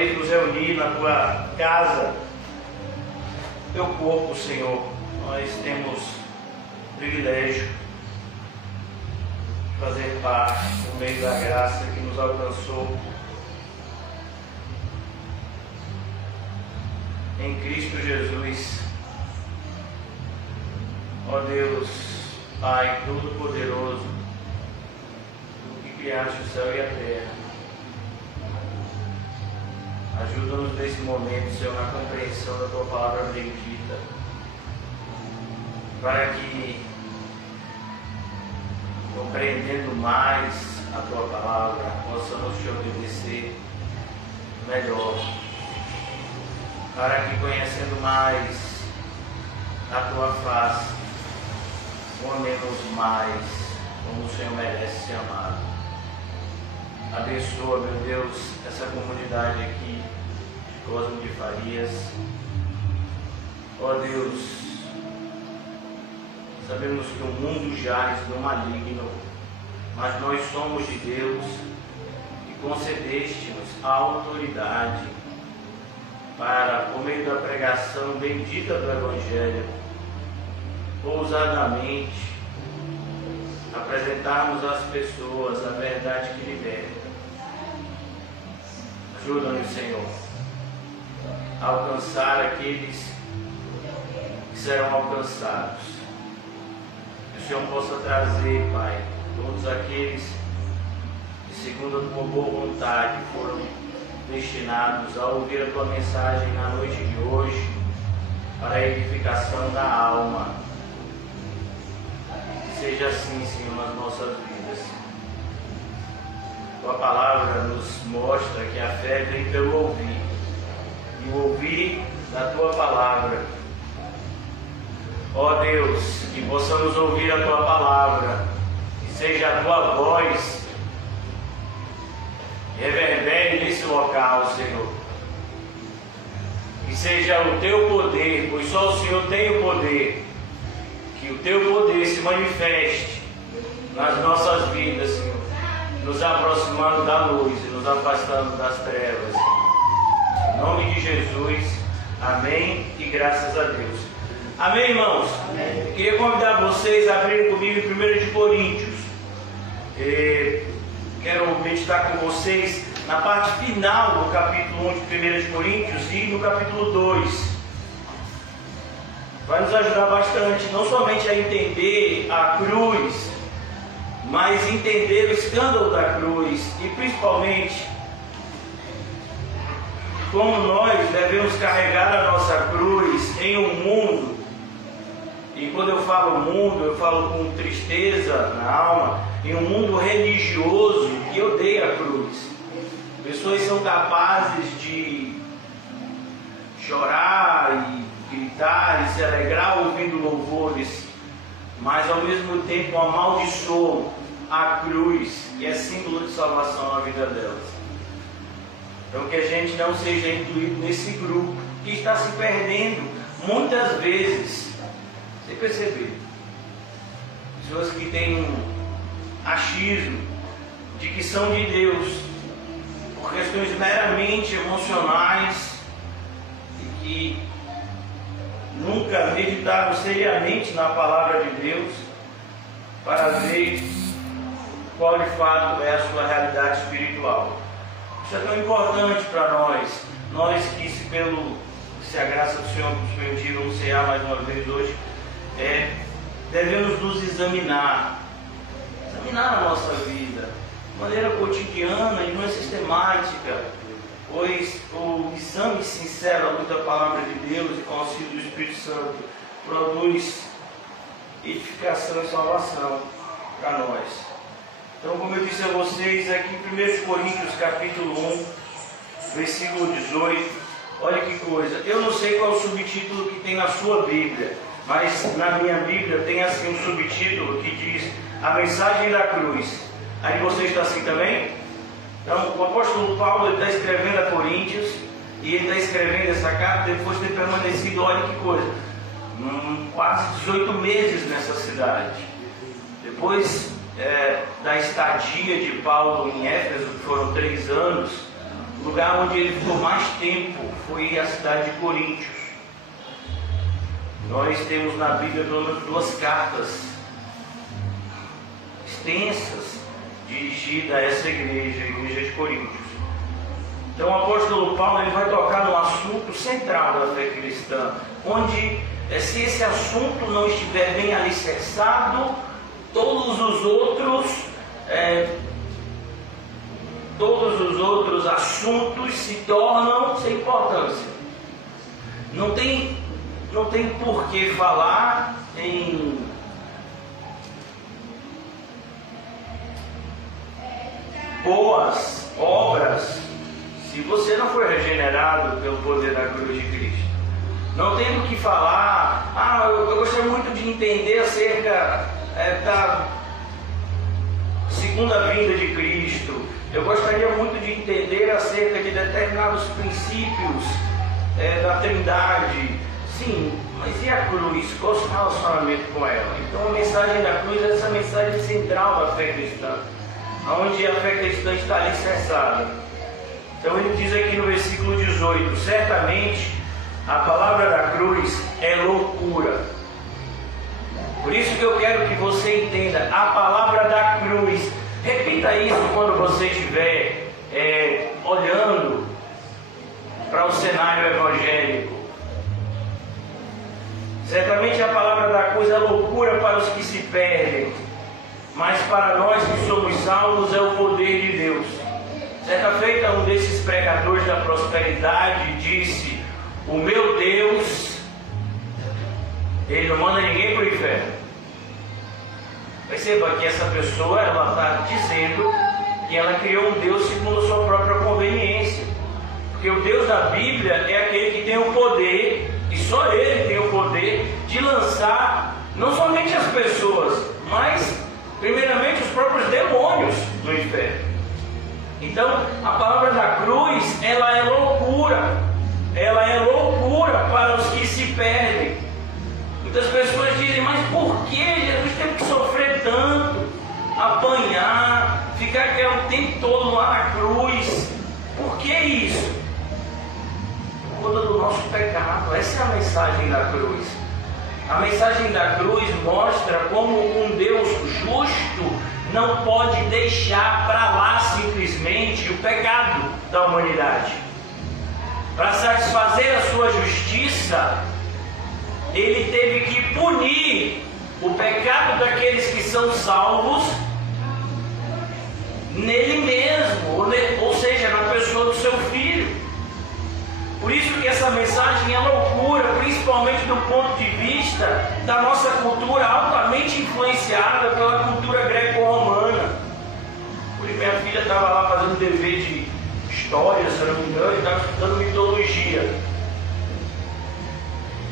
vez nos reunir na tua casa, teu corpo, Senhor. Nós temos o privilégio de fazer parte do meio da graça que nos alcançou em Cristo Jesus. Ó Deus, Pai Todo-Poderoso, tu que criaste o céu e a terra, ajuda-nos nesse momento, Senhor, na compreensão da tua palavra bendita, para que, compreendendo mais a tua palavra, possamos te obedecer melhor, para que, conhecendo mais a tua face, o amemos mais como o Senhor merece ser amado. Abençoa, meu Deus, essa comunidade aqui de Cosmo de Farias. Ó Deus, sabemos que o mundo jaz no maligno, mas nós somos de Deus e concedeste-nos a autoridade para, por meio da pregação bendita do Evangelho, ousadamente apresentarmos às pessoas a verdade que liberta. Ajuda-nos, Senhor, a alcançar aqueles que serão alcançados. Que o Senhor possa trazer, Pai, todos aqueles que, segundo a tua boa vontade, foram destinados a ouvir a tua mensagem na noite de hoje, para a edificação da alma. Que seja assim, Senhor, nas nossas vidas. Tua palavra nos mostra que a fé vem pelo ouvir, e o ouvir da tua palavra. Ó Deus, que possamos ouvir a tua palavra, que seja a tua voz reverbere nesse local, Senhor. Que seja o teu poder, pois só o Senhor tem o poder. Que o teu poder se manifeste nas nossas vidas, Senhor, nos aproximando da luz e nos afastando das trevas. Em nome de Jesus, amém e graças a Deus. Amém, irmãos? Amém. Eu queria convidar vocês a abrirem comigo em 1 de Coríntios. Quero meditar com vocês na parte final do capítulo 1 de 1 de Coríntios e no capítulo 2. Vai nos ajudar bastante, não somente a entender a cruz, mas entender o escândalo da cruz e principalmente como nós devemos carregar a nossa cruz em um mundo. E quando eu falo mundo, eu falo com tristeza na alma, em um mundo religioso que odeia a cruz. Pessoas são capazes de chorar e gritar e se alegrar ouvindo louvores, mas ao mesmo tempo amaldiçoam a cruz, que é símbolo de salvação na vida delas. Então que a gente não seja incluído nesse grupo que está se perdendo muitas vezes, sem perceber. Pessoas que têm um achismo de que são de Deus por questões meramente emocionais e que nunca meditaram seriamente na palavra de Deus para ver qual de fato é a sua realidade espiritual. Isso é tão importante para nós que se a graça do Senhor nos permitir, vamos cear mais uma vez hoje, devemos nos examinar a nossa vida de maneira cotidiana e não é sistemática, pois o exame sincero à luz da palavra de Deus e com o auxílio do Espírito Santo produz edificação e salvação para nós. Então, como eu disse a vocês, aqui em 1 Coríntios capítulo 1, versículo 18, olha que coisa. Eu não sei qual é o subtítulo que tem na sua Bíblia, mas na minha Bíblia tem assim um subtítulo que diz a mensagem da cruz. Aí você está assim também? Então, o apóstolo Paulo está escrevendo a Coríntios e ele está escrevendo essa carta depois de ter permanecido, olha que coisa, quase 18 meses nessa cidade. Depois da estadia de Paulo em Éfeso, que foram 3 anos, O lugar onde ele ficou mais tempo foi a cidade de Coríntios. Nós temos na Bíblia pelo menos 2 cartas extensas dirigidas a essa igreja, a igreja de Coríntios. Então o apóstolo Paulo ele vai tocar no assunto central da fé cristã, onde se esse assunto não estiver bem alicerçado, todos os outros assuntos se tornam sem importância. Não tem por que falar em boas obras se você não for regenerado pelo poder da cruz de Cristo. Não tem o que falar, eu gostaria muito de entender acerca da segunda vinda de Cristo. Eu gostaria muito de entender acerca de determinados princípios da Trindade. Sim, mas e a cruz? Qual o seu relacionamento com ela? Então a mensagem da cruz é essa mensagem central da fé cristã, onde a fé cristã está alicerçada. Então ele diz aqui no versículo 18: certamente a palavra da cruz é loucura. Por isso que eu quero que você entenda a palavra da cruz. Repita isso quando você estiver olhando para o cenário evangélico. Certamente a palavra da cruz é loucura para os que se perdem, mas para nós que somos salvos é o poder de Deus. Certa feita, um desses pregadores da prosperidade disse: o meu Deus, ele não manda ninguém para o inferno. Perceba que essa pessoa está dizendo que ela criou um Deus segundo a sua própria conveniência. Porque o Deus da Bíblia é aquele que tem o poder, e só Ele tem o poder de lançar não somente as pessoas, mas primeiramente os próprios demônios no inferno. Então a palavra da cruz, ela é loucura. Ela é loucura para os que se perdem. Muitas pessoas dizem: mas por que Jesus teve que sofrer tanto, apanhar, ficar aquele tempo todo lá na cruz? Por que isso? Por conta do nosso pecado. Essa é a mensagem da cruz. A mensagem da cruz mostra como um Deus justo não pode deixar para lá simplesmente o pecado da humanidade. Para satisfazer a sua justiça, Ele teve que punir o pecado daqueles que são salvos nele mesmo, ou seja, na pessoa do seu Filho. Por isso que essa mensagem é loucura, principalmente do ponto de vista da nossa cultura altamente influenciada pela cultura greco-romana. Porque minha filha estava lá fazendo dever de história, se eu não me engano, e estava estudando mitologia.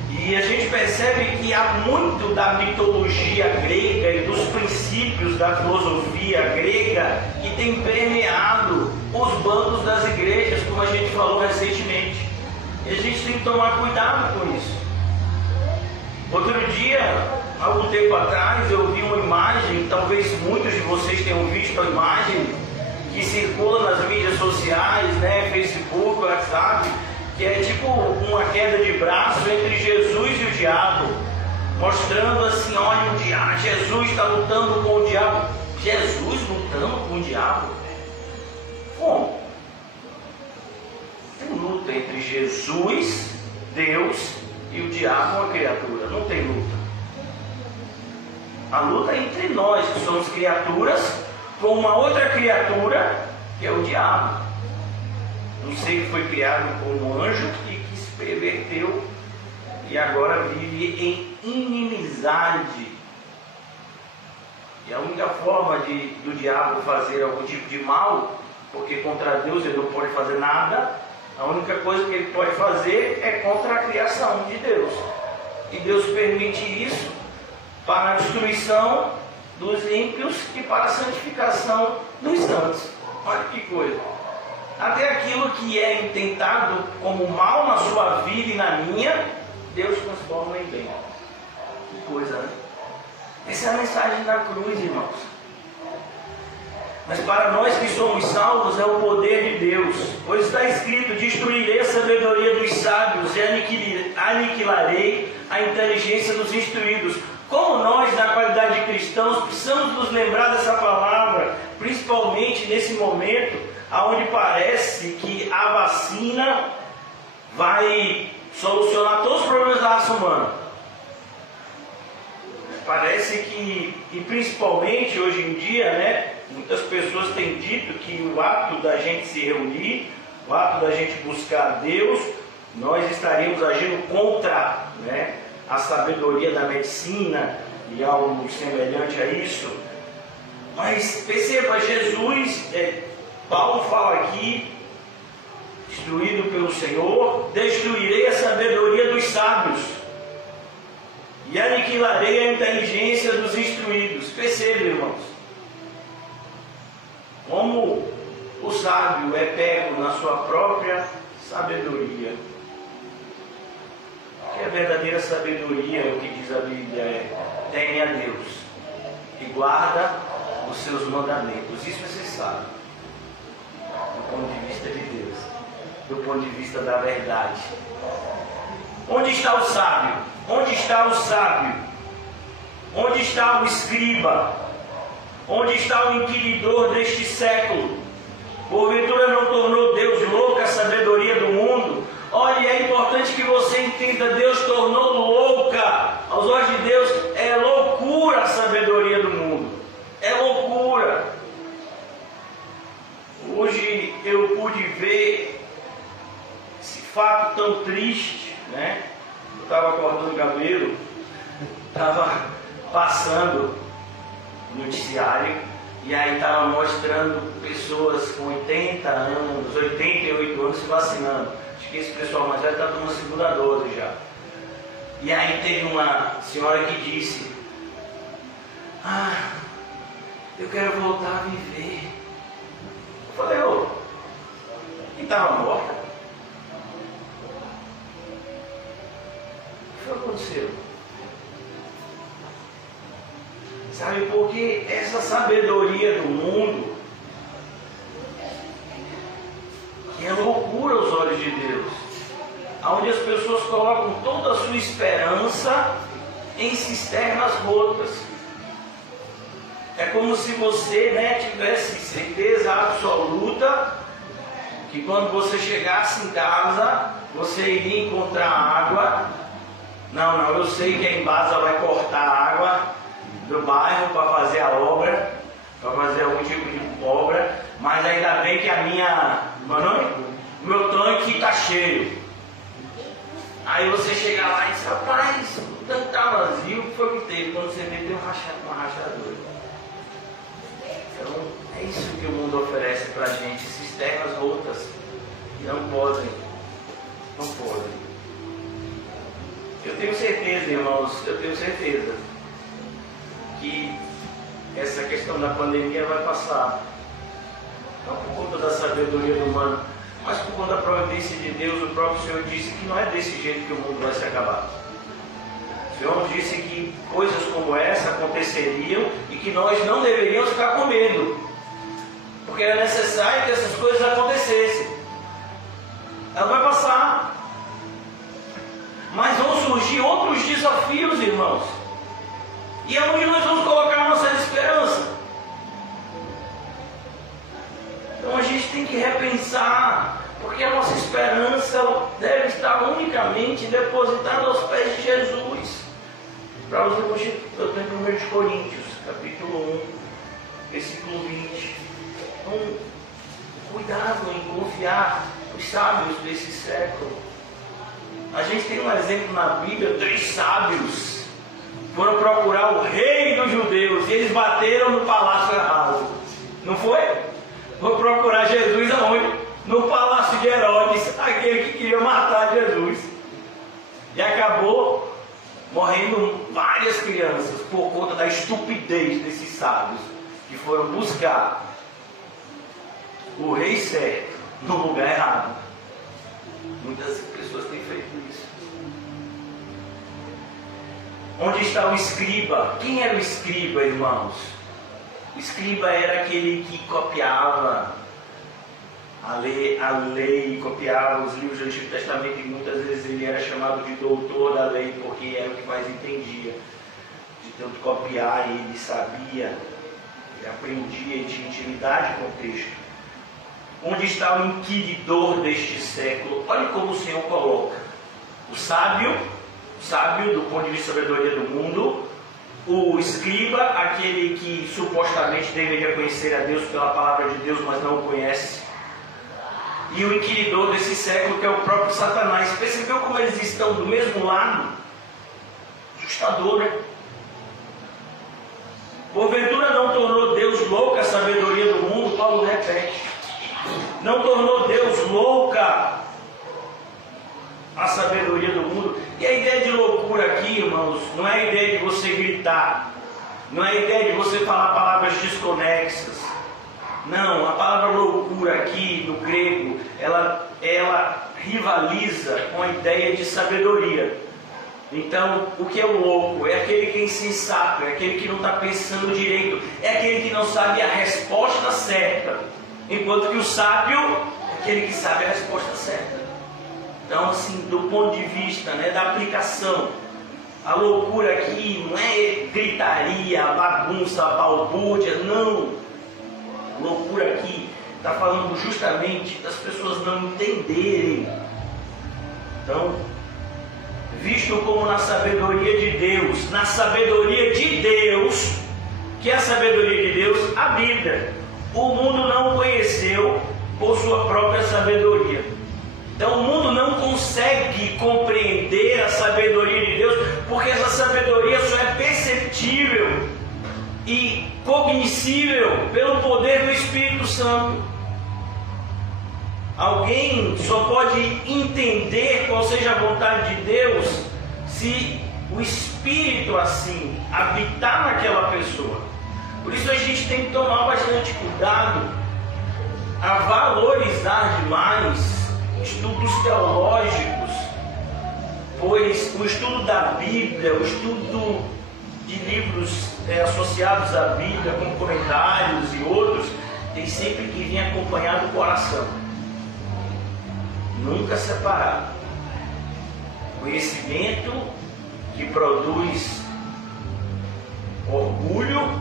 E a gente percebe que há muito da mitologia grega e dos princípios da filosofia grega que tem permeado os bancos das igrejas, como a gente falou recentemente. E a gente tem que tomar cuidado com isso. Outro dia, algum tempo atrás, eu vi uma imagem, talvez muitos de vocês tenham visto a imagem que circula nas mídias sociais, Facebook, WhatsApp, que é tipo uma queda de braço entre Jesus e o diabo, mostrando assim: olha, o diabo, Jesus está lutando com o diabo. Jesus lutando com o diabo? Como? Tem luta entre Jesus, Deus, e o diabo, uma criatura. Não tem luta. A luta é entre nós, que somos criaturas, com uma outra criatura, que é o diabo. Um ser que foi criado como anjo e que se perverteu e agora vive em inimizade. E a única forma do diabo fazer algum tipo de mal, porque contra Deus ele não pode fazer nada, a única coisa que ele pode fazer é contra a criação de Deus. E Deus permite isso para a destruição dos ímpios e para a santificação dos santos. Olha que coisa. Até aquilo que é intentado como mal na sua vida e na minha, Deus transforma em bem. Que coisa, né? Essa é a mensagem da cruz, irmãos. Mas para nós que somos salvos é o poder de Deus. Pois está escrito: destruirei a sabedoria dos sábios e aniquilarei a inteligência dos instruídos. Como nós, na qualidade de cristãos, precisamos nos lembrar dessa palavra, principalmente nesse momento, onde parece que a vacina vai solucionar todos os problemas da raça humana. Parece que, e principalmente hoje em dia, né, muitas pessoas têm dito que o ato da gente se reunir, o ato da gente buscar Deus, nós estaríamos agindo contra, né, a sabedoria da medicina e algo semelhante a isso. Mas perceba, Jesus, Paulo fala aqui, instruído pelo Senhor: destruirei a sabedoria dos sábios e aniquilarei a inteligência dos instruídos. Perceba, irmãos, como o sábio é pego na sua própria sabedoria. Que a verdadeira sabedoria, o que diz a Bíblia, é: teme a Deus e guarda os seus mandamentos. Isso você sabe, do ponto de vista de Deus, do ponto de vista da verdade. Onde está o sábio? Onde está o sábio? Onde está o escriba? Onde está o inquiridor deste século? Porventura não tornou Deus louca a sabedoria do mundo? Olha, é importante que você entenda: Deus tornou louca, aos olhos de Deus, é loucura a sabedoria do mundo. É loucura. Hoje eu pude ver esse fato tão triste, né? Eu estava cortando o cabelo, estava passando o noticiário, e aí estava mostrando pessoas com 80 anos, 88 anos se vacinando. Acho que esse pessoal mais velho está tomando segunda dose já. E aí teve uma senhora que disse: eu quero voltar a viver. Eu falei: e estava morta? O que aconteceu? Sabe, porque essa sabedoria do mundo, que é loucura aos olhos de Deus, onde as pessoas colocam toda a sua esperança em cisternas rotas. É como se você, né, tivesse certeza absoluta que quando você chegasse em casa, você iria encontrar água. Não, eu sei que a Embasa vai cortar a água do bairro para fazer a obra, para fazer algum tipo de obra, mas ainda bem que meu tanque está cheio. Aí você chega lá e diz: rapaz, o tanque está vazio, o que foi que teve? Quando você vê, tem uma rachadura. Então, é isso que o mundo oferece para a gente: cisternas rotas, que não podem. Eu tenho certeza, irmãos, que essa questão da pandemia vai passar, não por conta da sabedoria do humano, mas por conta da providência de Deus. O próprio Senhor disse que não é desse jeito que o mundo vai se acabar. O Senhor disse que coisas como essa aconteceriam e que nós não deveríamos ficar com medo, porque era necessário que essas coisas acontecessem. Ela vai passar, mas vão surgir outros desafios, irmãos. E é onde nós vamos colocar a nossa esperança. Então a gente tem que repensar, porque a nossa esperança deve estar unicamente depositada aos pés de Jesus. Para os irmãos, eu estou em 1 Coríntios, capítulo 1, versículo 20. Então, cuidado em confiar nos sábios desse século. A gente tem um exemplo na Bíblia: 3 sábios foram procurar o rei dos judeus e eles bateram no palácio errado. Não foi? Foram procurar Jesus aonde? No palácio de Herodes, aquele que queria matar Jesus. E acabou morrendo várias crianças por conta da estupidez desses sábios que foram buscar o rei certo no lugar errado. Muitas pessoas têm feito isso. Onde está o escriba? Quem era o escriba, irmãos? O escriba era aquele que copiava a lei, copiava os livros do Antigo Testamento, e muitas vezes ele era chamado de doutor da lei, porque era o que mais entendia. De tanto copiar, ele sabia, ele aprendia e tinha intimidade com o texto. Onde está o inquiridor deste século? Olha como o Senhor coloca. O sábio do ponto de vista de sabedoria do mundo, o escriba, aquele que supostamente deveria conhecer a Deus pela palavra de Deus, mas não o conhece, e o inquiridor desse século, que é o próprio Satanás. Percebeu como eles estão do mesmo lado? Assustador, né? Porventura não tornou Deus louca a sabedoria do mundo? Paulo repete. Não tornou Deus louca a sabedoria do mundo? E a ideia de loucura aqui, irmãos, não é a ideia de você gritar, não é a ideia de você falar palavras desconexas. Não, a palavra loucura aqui no grego, ela rivaliza com a ideia de sabedoria. Então, o que é o louco? É aquele que é insensato, é aquele que não está pensando direito, é aquele que não sabe a resposta certa. Enquanto que o sábio é aquele que sabe a resposta certa. Então, assim, do ponto de vista, né, da aplicação, a loucura aqui não é gritaria, bagunça, balbúrdia, não. A loucura aqui está falando justamente das pessoas não entenderem. Então, visto como na sabedoria de Deus, que é a sabedoria de Deus, a Bíblia, o mundo não conheceu por sua própria sabedoria. Então o mundo não consegue compreender a sabedoria de Deus, porque essa sabedoria só é perceptível e cognoscível pelo poder do Espírito Santo. Alguém só pode entender qual seja a vontade de Deus se o Espírito assim habitar naquela pessoa. Por isso a gente tem que tomar bastante cuidado a valorizar demais estudos teológicos, pois o estudo da Bíblia, o estudo de livros associados à Bíblia, como comentários e outros, tem sempre que vir acompanhado do coração, nunca separado. Conhecimento que produz orgulho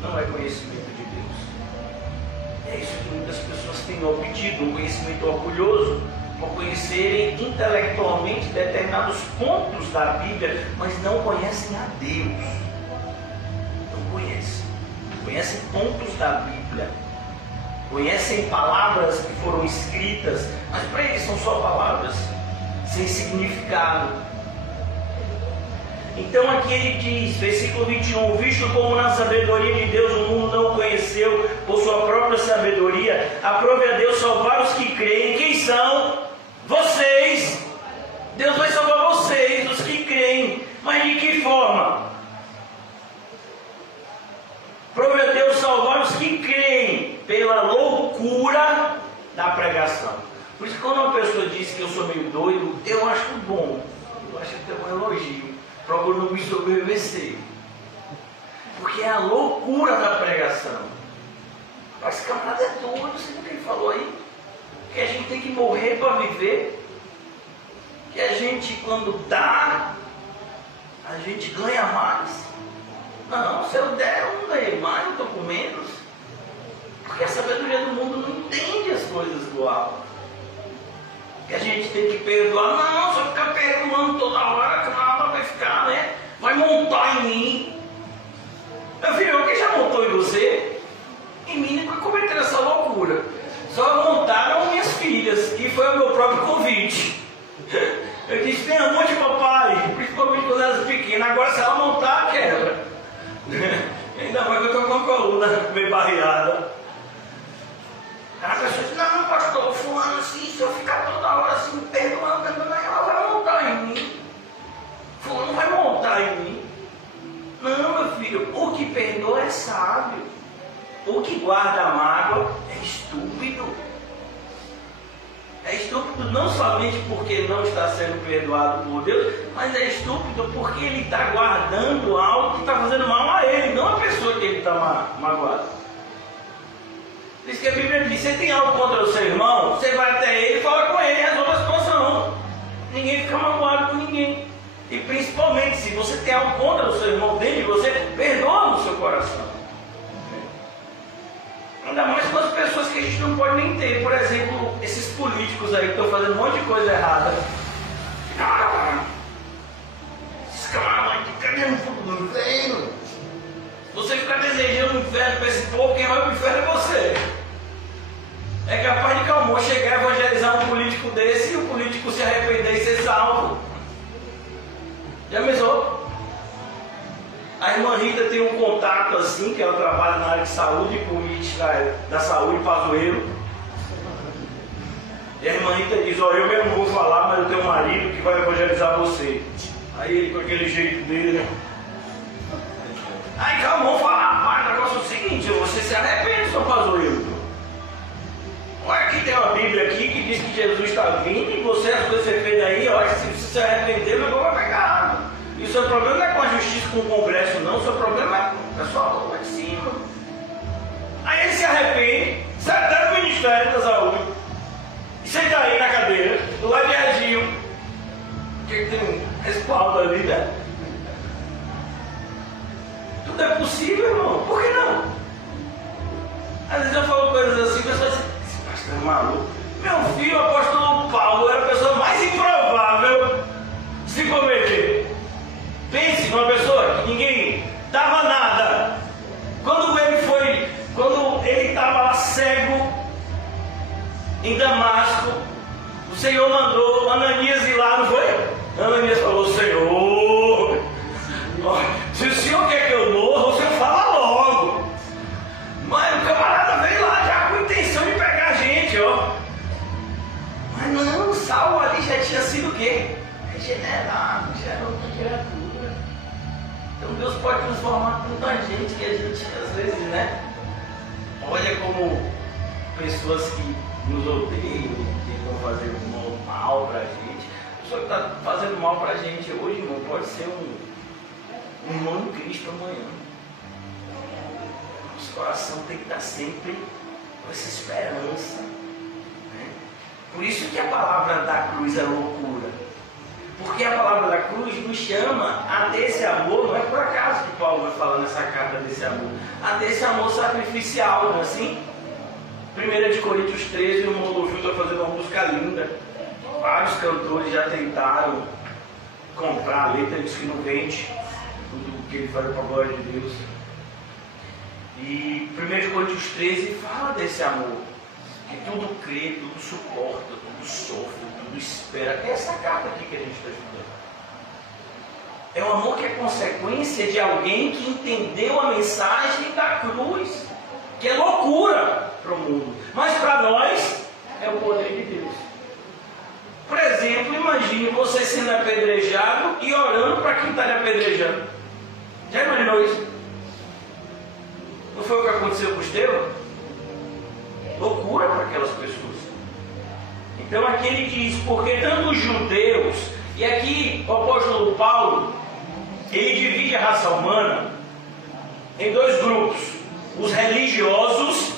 não é conhecimento de Deus. É isso que muitas pessoas têm obtido, um conhecimento orgulhoso, por conhecerem intelectualmente determinados pontos da Bíblia, mas não conhecem a Deus. Não conhecem. Conhecem pontos da Bíblia, conhecem palavras que foram escritas, mas para eles são só palavras, sem significado. Então aqui ele diz, versículo 21, visto como na sabedoria de Deus o mundo não conheceu por sua própria sabedoria, aprove a Deus salvar os que creem. Quem são? Vocês. Deus vai salvar vocês, os que creem. Mas de que forma? Aprove a Deus salvar os que creem pela loucura da pregação. Por isso que quando uma pessoa diz que eu sou meio doido, eu acho bom, eu acho que é um elogio. Procuro não me sobreviver, porque é a loucura da pregação. Mas esse camarada é doido, você viu o que ele falou aí? Que a gente tem que morrer para viver, que a gente, quando dá, a gente ganha mais. Não, se eu der, eu não ganhei mais, eu estou com menos. Porque a sabedoria do mundo não entende as coisas do alto. Que a gente tem que perdoar. Não, se eu ficar perdoando toda hora, que nada vai ficar, né? Vai montar em mim. Meu filho, alguém já montou em você? Em mim nunca cometeram essa loucura. Só montaram minhas filhas, que foi o meu próprio convite. Eu disse, venha, monte papai, principalmente quando elas pequenas. Agora se ela montar, quebra. Ainda mais que eu estou com a coluna meio barreada. A pessoa diz, não, pastor, fulano assim, se eu ficar toda hora assim, perdoando, ela vai montar em mim. Fulano vai montar em mim. Não, meu filho, o que perdoa é sábio. O que guarda a mágoa é estúpido. É estúpido não somente porque não está sendo perdoado por Deus, mas é estúpido porque ele está guardando algo que está fazendo mal a ele, não a pessoa que ele está magoado. Diz que a Bíblia diz: você tem algo contra o seu irmão, você vai até ele e fala com ele, resolve a situação. Ninguém fica magoado com ninguém. E principalmente, se você tem algo contra o seu irmão dentro de você, perdoa no seu coração. Ainda mais com as pessoas que a gente não pode nem ter. Por exemplo, esses políticos aí que estão fazendo um monte de coisa errada. Esses camaradas que querem no inferno. Se você ficar desejando o inferno para esse povo, quem vai para o inferno é você. É capaz de Calmon chegar e evangelizar um político desse e o político se arrepender e ser salvo. Já pensou? A irmã Rita tem um contato assim, que ela trabalha na área de saúde, política da saúde, Pazuello. E a irmã Rita diz: ó, eu mesmo vou falar, mas eu tenho um marido que vai evangelizar você. Aí ele, com aquele jeito dele, né? Aí Calmon fala: o negócio é o seguinte, você se arrepende, seu Pazuello. Olha, aqui tem uma Bíblia aqui que diz que Jesus está vindo e você, as coisas que você fez aí, olha, se você se arrepender, o negócio vai pegar. E o seu problema não é com a justiça, com o Congresso, não. O seu problema é com o pessoal lá de cima. Aí ele se arrepende, sai até do Ministério da Saúde e senta aí na cadeira, do lado de Reginho, que tem um respaldo ali, né? Tudo é possível, irmão. Por que não? Às vezes eu falo coisas assim, pessoas dizem: esse pastor é maluco. Meu filho, o apóstolo Paulo, era a pessoa mais improvável de se cometer. Pense numa pessoa que ninguém dava nada. Quando ele estava lá cego em Damasco, o Senhor mandou Ananias ir lá, não foi? Ananias falou: Senhor, se o Senhor quer que eu morra, o Senhor fala logo. Mas o camarada veio lá já com intenção de pegar a gente, ó. Mas não, Saulo ali já tinha sido o quê? Regenerado, já era outra criatura. Então Deus pode transformar tanta gente que a gente às vezes, né, olha como pessoas que nos odeiam, que tentam fazer mal pra gente. A pessoa que está fazendo mal pra gente hoje, irmão, pode ser um irmão em Cristo amanhã. Nosso coração tem que estar sempre com essa esperança, né? Por isso que a palavra da cruz é loucura. Porque a palavra da cruz nos chama a ter esse amor, não é por acaso que Paulo vai falar nessa carta desse amor, a ter esse amor sacrificial, não é assim? 1 Coríntios 13, o irmão Louvio está fazendo uma música linda. Vários cantores já tentaram comprar a letra, diz que não vende tudo que ele faz para a glória de Deus. E 1 Coríntios 13 fala desse amor, que tudo crê, tudo suporta, tudo sofre, tudo espera. É essa carta aqui que a gente está estudando. É um amor que é consequência de alguém que entendeu a mensagem da cruz, que é loucura para o mundo, mas para nós é o poder de Deus. Por exemplo, imagine você sendo apedrejado e orando para quem está lhe apedrejando. Já imaginou isso? Não foi o que aconteceu com Estevão? Loucura para aquelas pessoas. Então aqui ele diz: porque tanto os judeus, e aqui o apóstolo Paulo, ele divide a raça humana em dois grupos: os religiosos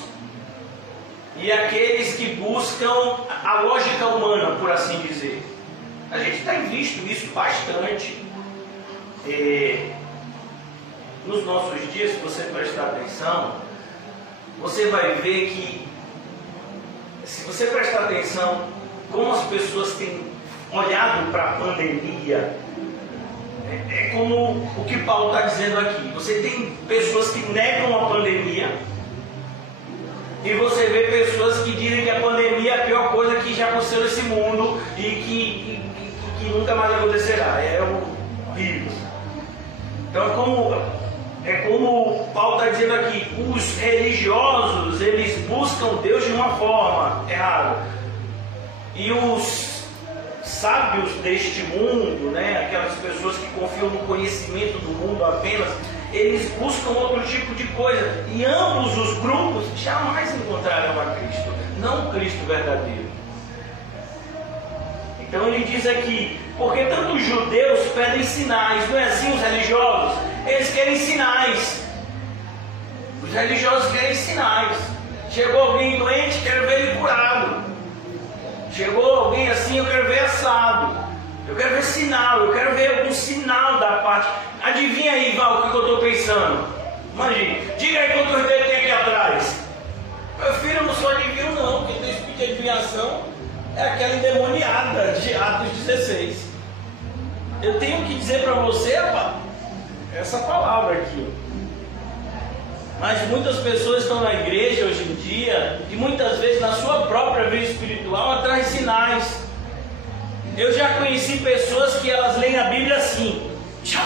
e aqueles que buscam a lógica humana, por assim dizer. A gente tem visto isso bastante nos nossos dias. Se você prestar atenção, você vai ver que, se você prestar atenção como as pessoas têm olhado para a pandemia, é como o que Paulo está dizendo aqui. Você tem pessoas que negam a pandemia e você vê pessoas que dizem que a pandemia é a pior coisa que já aconteceu nesse mundo e que nunca mais acontecerá. É horrível. Então é como Paulo está dizendo aqui: os religiosos, eles buscam Deus de uma forma errada, e os sábios deste mundo, né, aquelas pessoas que confiam no conhecimento do mundo apenas, eles buscam outro tipo de coisa, e ambos os grupos jamais encontrarão a Cristo, não o Cristo verdadeiro. Então ele diz aqui, porque tanto os judeus pedem sinais, não é assim os religiosos? Eles querem sinais. Os religiosos querem sinais. Chegou alguém doente, quero ver ele curado. Chegou alguém assim, eu quero ver assado. Eu quero ver sinal, eu quero ver algum sinal da parte. Adivinha aí, Val, o que eu estou pensando? Imagina, diga aí quantos dedos tem aqui atrás. Meu filho, eu não sou adivinho não, quem tem espírito de adivinhação é aquela endemoniada de Atos 16. Eu tenho que dizer para você, rapaz, essa palavra aqui. Mas muitas pessoas estão na igreja hoje em dia, e muitas vezes na sua própria vida espiritual, atrás de sinais. Eu já conheci pessoas que elas leem a Bíblia assim. Tchau.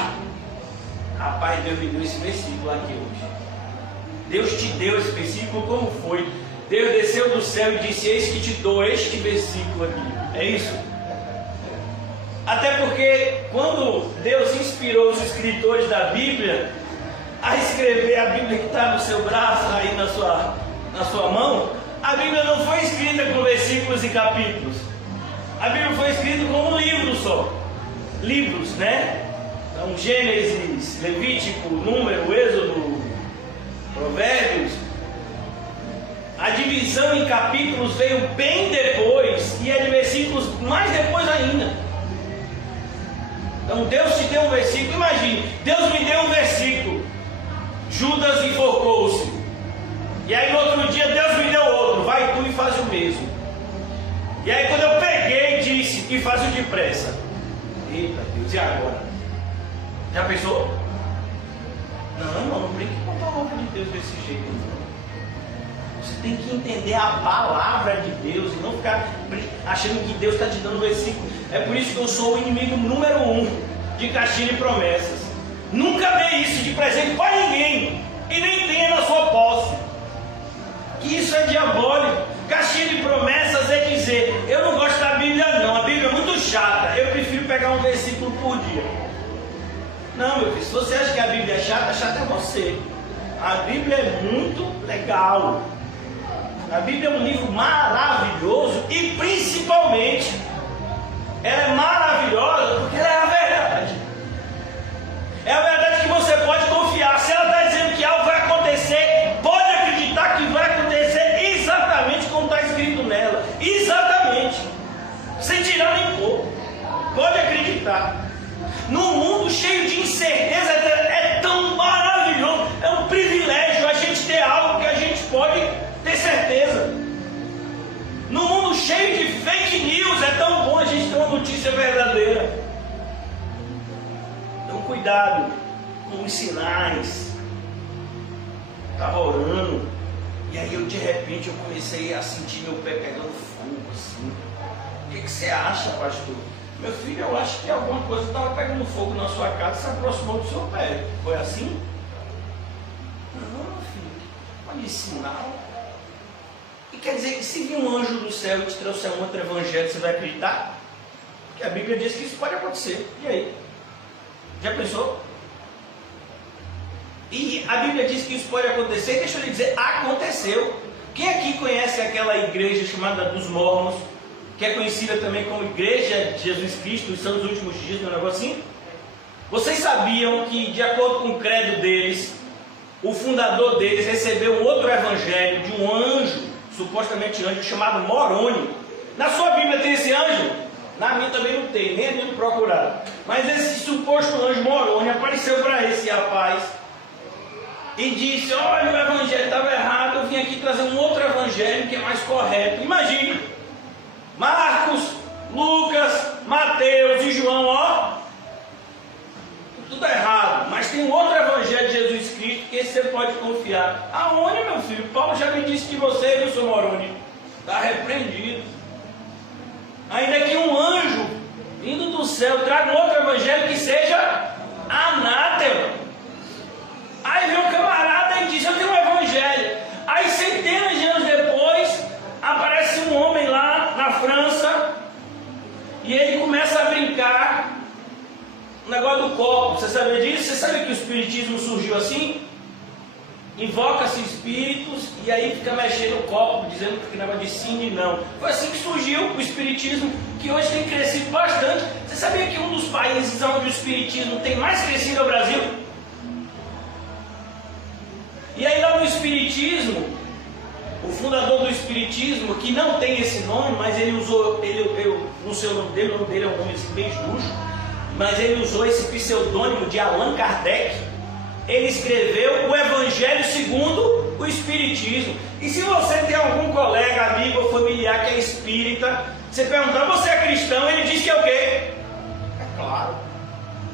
Rapaz, Deus me deu esse versículo aqui hoje. Deus te deu esse versículo, como foi? Deus desceu do céu e disse, eis que te dou este versículo aqui. É isso? Até porque quando Deus inspirou os escritores da Bíblia a escrever a Bíblia que está no seu braço, aí na sua mão, a Bíblia não foi escrita com versículos e capítulos. A Bíblia foi escrita como um livro só. Livros, né? Então, Gênesis, Levítico, Número, Êxodo, Provérbios. A divisão em capítulos veio bem depois, e é de versículos mais depois ainda. Então Deus te deu um versículo, imagine, Deus me deu um versículo, Judas enforcou-se, e aí no outro dia Deus me deu outro, vai tu e faz o mesmo. E aí quando eu peguei, disse, e faz o depressa. Eita Deus, e agora? Já pensou? Não, irmão, não brinque com a palavra de Deus desse jeito, não. Você tem que entender a palavra de Deus e não ficar achando que Deus está te dando versículo. É por isso que eu sou o inimigo número 1 de caixinha e promessas. Nunca dê isso de presente para ninguém e nem tenha na sua posse. Isso é diabólico. Caixinha de promessas é dizer, eu não gosto da Bíblia não, a Bíblia é muito chata, eu prefiro pegar um versículo por dia. Não, meu filho, se você acha que a Bíblia é chata é você. A Bíblia é muito legal. A Bíblia é um livro maravilhoso e principalmente ela é maravilhosa porque ela é a verdade. É a verdade que você pode confiar. Se ela está dizendo que algo vai acontecer, pode acreditar que vai acontecer exatamente como está escrito nela. Exatamente. Sem tirar nem pôr. Pode acreditar. Num mundo cheio de incerteza, é tão maravilhoso. É um privilégio a gente ter algo que a gente pode ter certeza. No mundo cheio de fake news, é tão bom a gente ter uma notícia verdadeira. Então cuidado com os sinais. Estava orando, e aí de repente eu comecei a sentir meu pé pegando fogo assim. O que você acha, pastor? Meu filho, eu acho que alguma coisa estava pegando fogo na sua casa e se aproximou do seu pé. Foi assim? Não, meu filho. Olha esse sinal. E quer dizer que se vir um anjo do céu e te trouxer um outro evangelho, você vai acreditar? Porque a Bíblia diz que isso pode acontecer. E aí? Já pensou? E a Bíblia diz que isso pode acontecer, deixa eu lhe dizer, aconteceu. Quem aqui conhece aquela igreja chamada dos Mormons, que é conhecida também como Igreja de Jesus Cristo, os Santos Últimos Dias, não é um negócio assim? Vocês sabiam que, de acordo com o credo deles, o fundador deles recebeu um outro evangelho de um anjo, supostamente anjo, chamado Moroni. Na sua Bíblia tem esse anjo? Na minha também não tem, nem é de procurar. Mas esse suposto anjo Moroni apareceu para esse rapaz e disse, olha, o evangelho estava errado, eu vim aqui trazer um outro evangelho que é mais correto. Imagine, Marcos, Lucas, Mateus e João, ó, tudo errado, mas tem um outro evangelho de Jesus Cristo que esse você pode confiar. Aonde, meu filho? Paulo já me disse que você, viu, seu Moroni, está repreendido. Ainda que um anjo vindo do céu traga um outro evangelho que seja anátema. Aí vem um camarada e diz, eu tenho um evangelho. Aí centenas de anos depois aparece um homem lá na França e ele começa a brincar o negócio do copo. Você sabe disso? Você sabe que o espiritismo surgiu assim? Invoca-se espíritos e aí fica mexendo o copo, dizendo que negócio de sim e não. Foi assim que surgiu o espiritismo, que hoje tem crescido sabia que um dos países onde o espiritismo tem mais crescido é o Brasil? E aí lá no espiritismo, o fundador do espiritismo, que não tem esse nome, mas ele usou, não sei o nome dele é um nome assim, bem justo, mas ele usou esse pseudônimo de Allan Kardec. Ele escreveu o Evangelho segundo o Espiritismo. E se você tem algum colega, amigo ou familiar que é espírita, você perguntar, você é cristão? Ele diz que é o quê? É claro.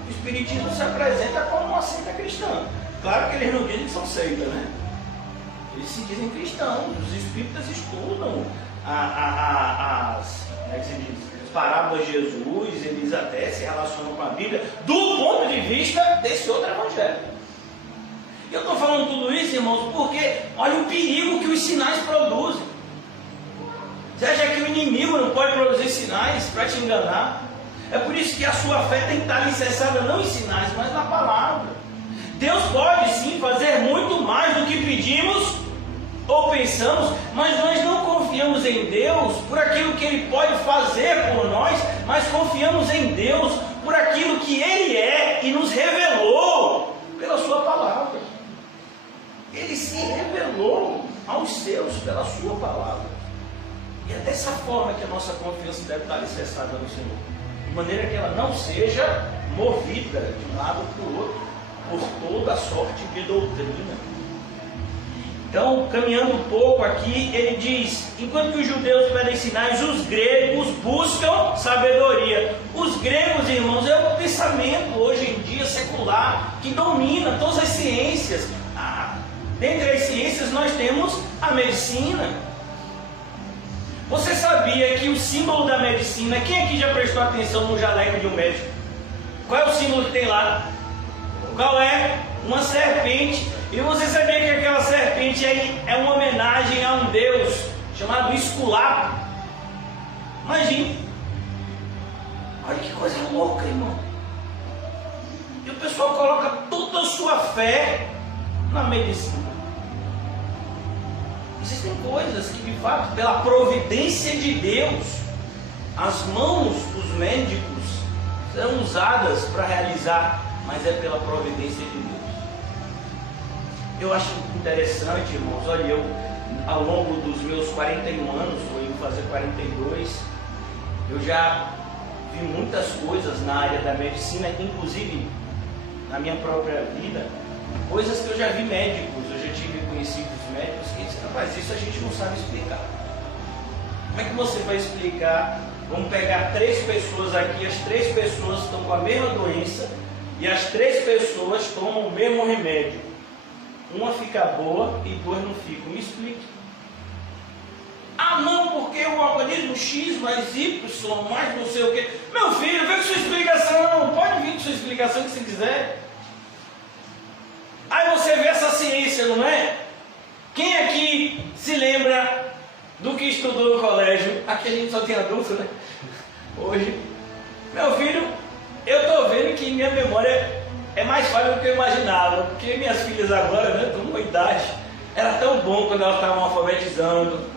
O Espiritismo se apresenta como uma seita cristã. Claro que eles não dizem que são seita, né? Eles se dizem cristãos. Os espíritas estudam como é que se diz? As parábolas de Jesus, eles até se relacionam com a Bíblia do ponto de vista desse outro evangelho. E eu estou falando tudo isso, irmãos, porque olha o perigo que os sinais produzem. Você acha que o inimigo não pode produzir sinais para te enganar? É por isso que a sua fé tem que estar alicerçada não em sinais, mas na palavra. Deus pode sim fazer muito mais do que pedimos ou pensamos, mas nós não confiamos em Deus por aquilo que Ele pode fazer por nós, mas confiamos em Deus por aquilo que Ele é e nos revelou pela Sua palavra. Ele se revelou aos seus pela Sua palavra. E é dessa forma que a nossa confiança deve estar alicerçada no Senhor, de maneira que ela não seja movida de um lado para o outro por toda a sorte de doutrina. Então, caminhando um pouco aqui, ele diz: enquanto que os judeus pedem sinais, os gregos buscam sabedoria. Os gregos, irmãos, é o pensamento hoje em dia secular que domina todas as ciências. Dentre as ciências nós temos a medicina. Você sabia que o símbolo da medicina, quem aqui já prestou atenção no jaleco de um médico? Qual é o símbolo que tem lá? Qual é? Uma serpente. E você sabia que aquela serpente aí é uma homenagem a um deus chamado Esculapo? Imagine. Olha que coisa louca, irmão. E o pessoal coloca toda a sua fé na medicina. Existem coisas que, de fato, pela providência de Deus, as mãos dos médicos são usadas para realizar, mas é pela providência de Deus. Eu acho interessante, irmãos, olha, eu ao longo dos meus 41 anos, estou indo fazer 42, eu já vi muitas coisas na área da medicina, inclusive na minha própria vida, coisas que eu já vi médicos, eu já tive conhecidos médicos que dizem, rapaz, isso a gente não sabe explicar. Como é que você vai explicar? Vamos pegar 3 pessoas aqui, as 3 pessoas estão com a mesma doença e as 3 pessoas tomam o mesmo remédio. Uma fica boa e 2 não ficam. Me explique. Ah, não, porque o organismo X mais Y mais não sei o que. Meu filho, vem com sua explicação. Pode vir com sua explicação que você quiser. Aí você vê essa ciência, não é? Quem aqui se lembra do que estudou no colégio? Aqui a gente só tem adulto, né? Hoje. Meu filho, eu estou vendo que minha memória é mais fácil do que eu imaginava, porque minhas filhas agora, né, estão com idade. Era tão bom quando elas estavam alfabetizando.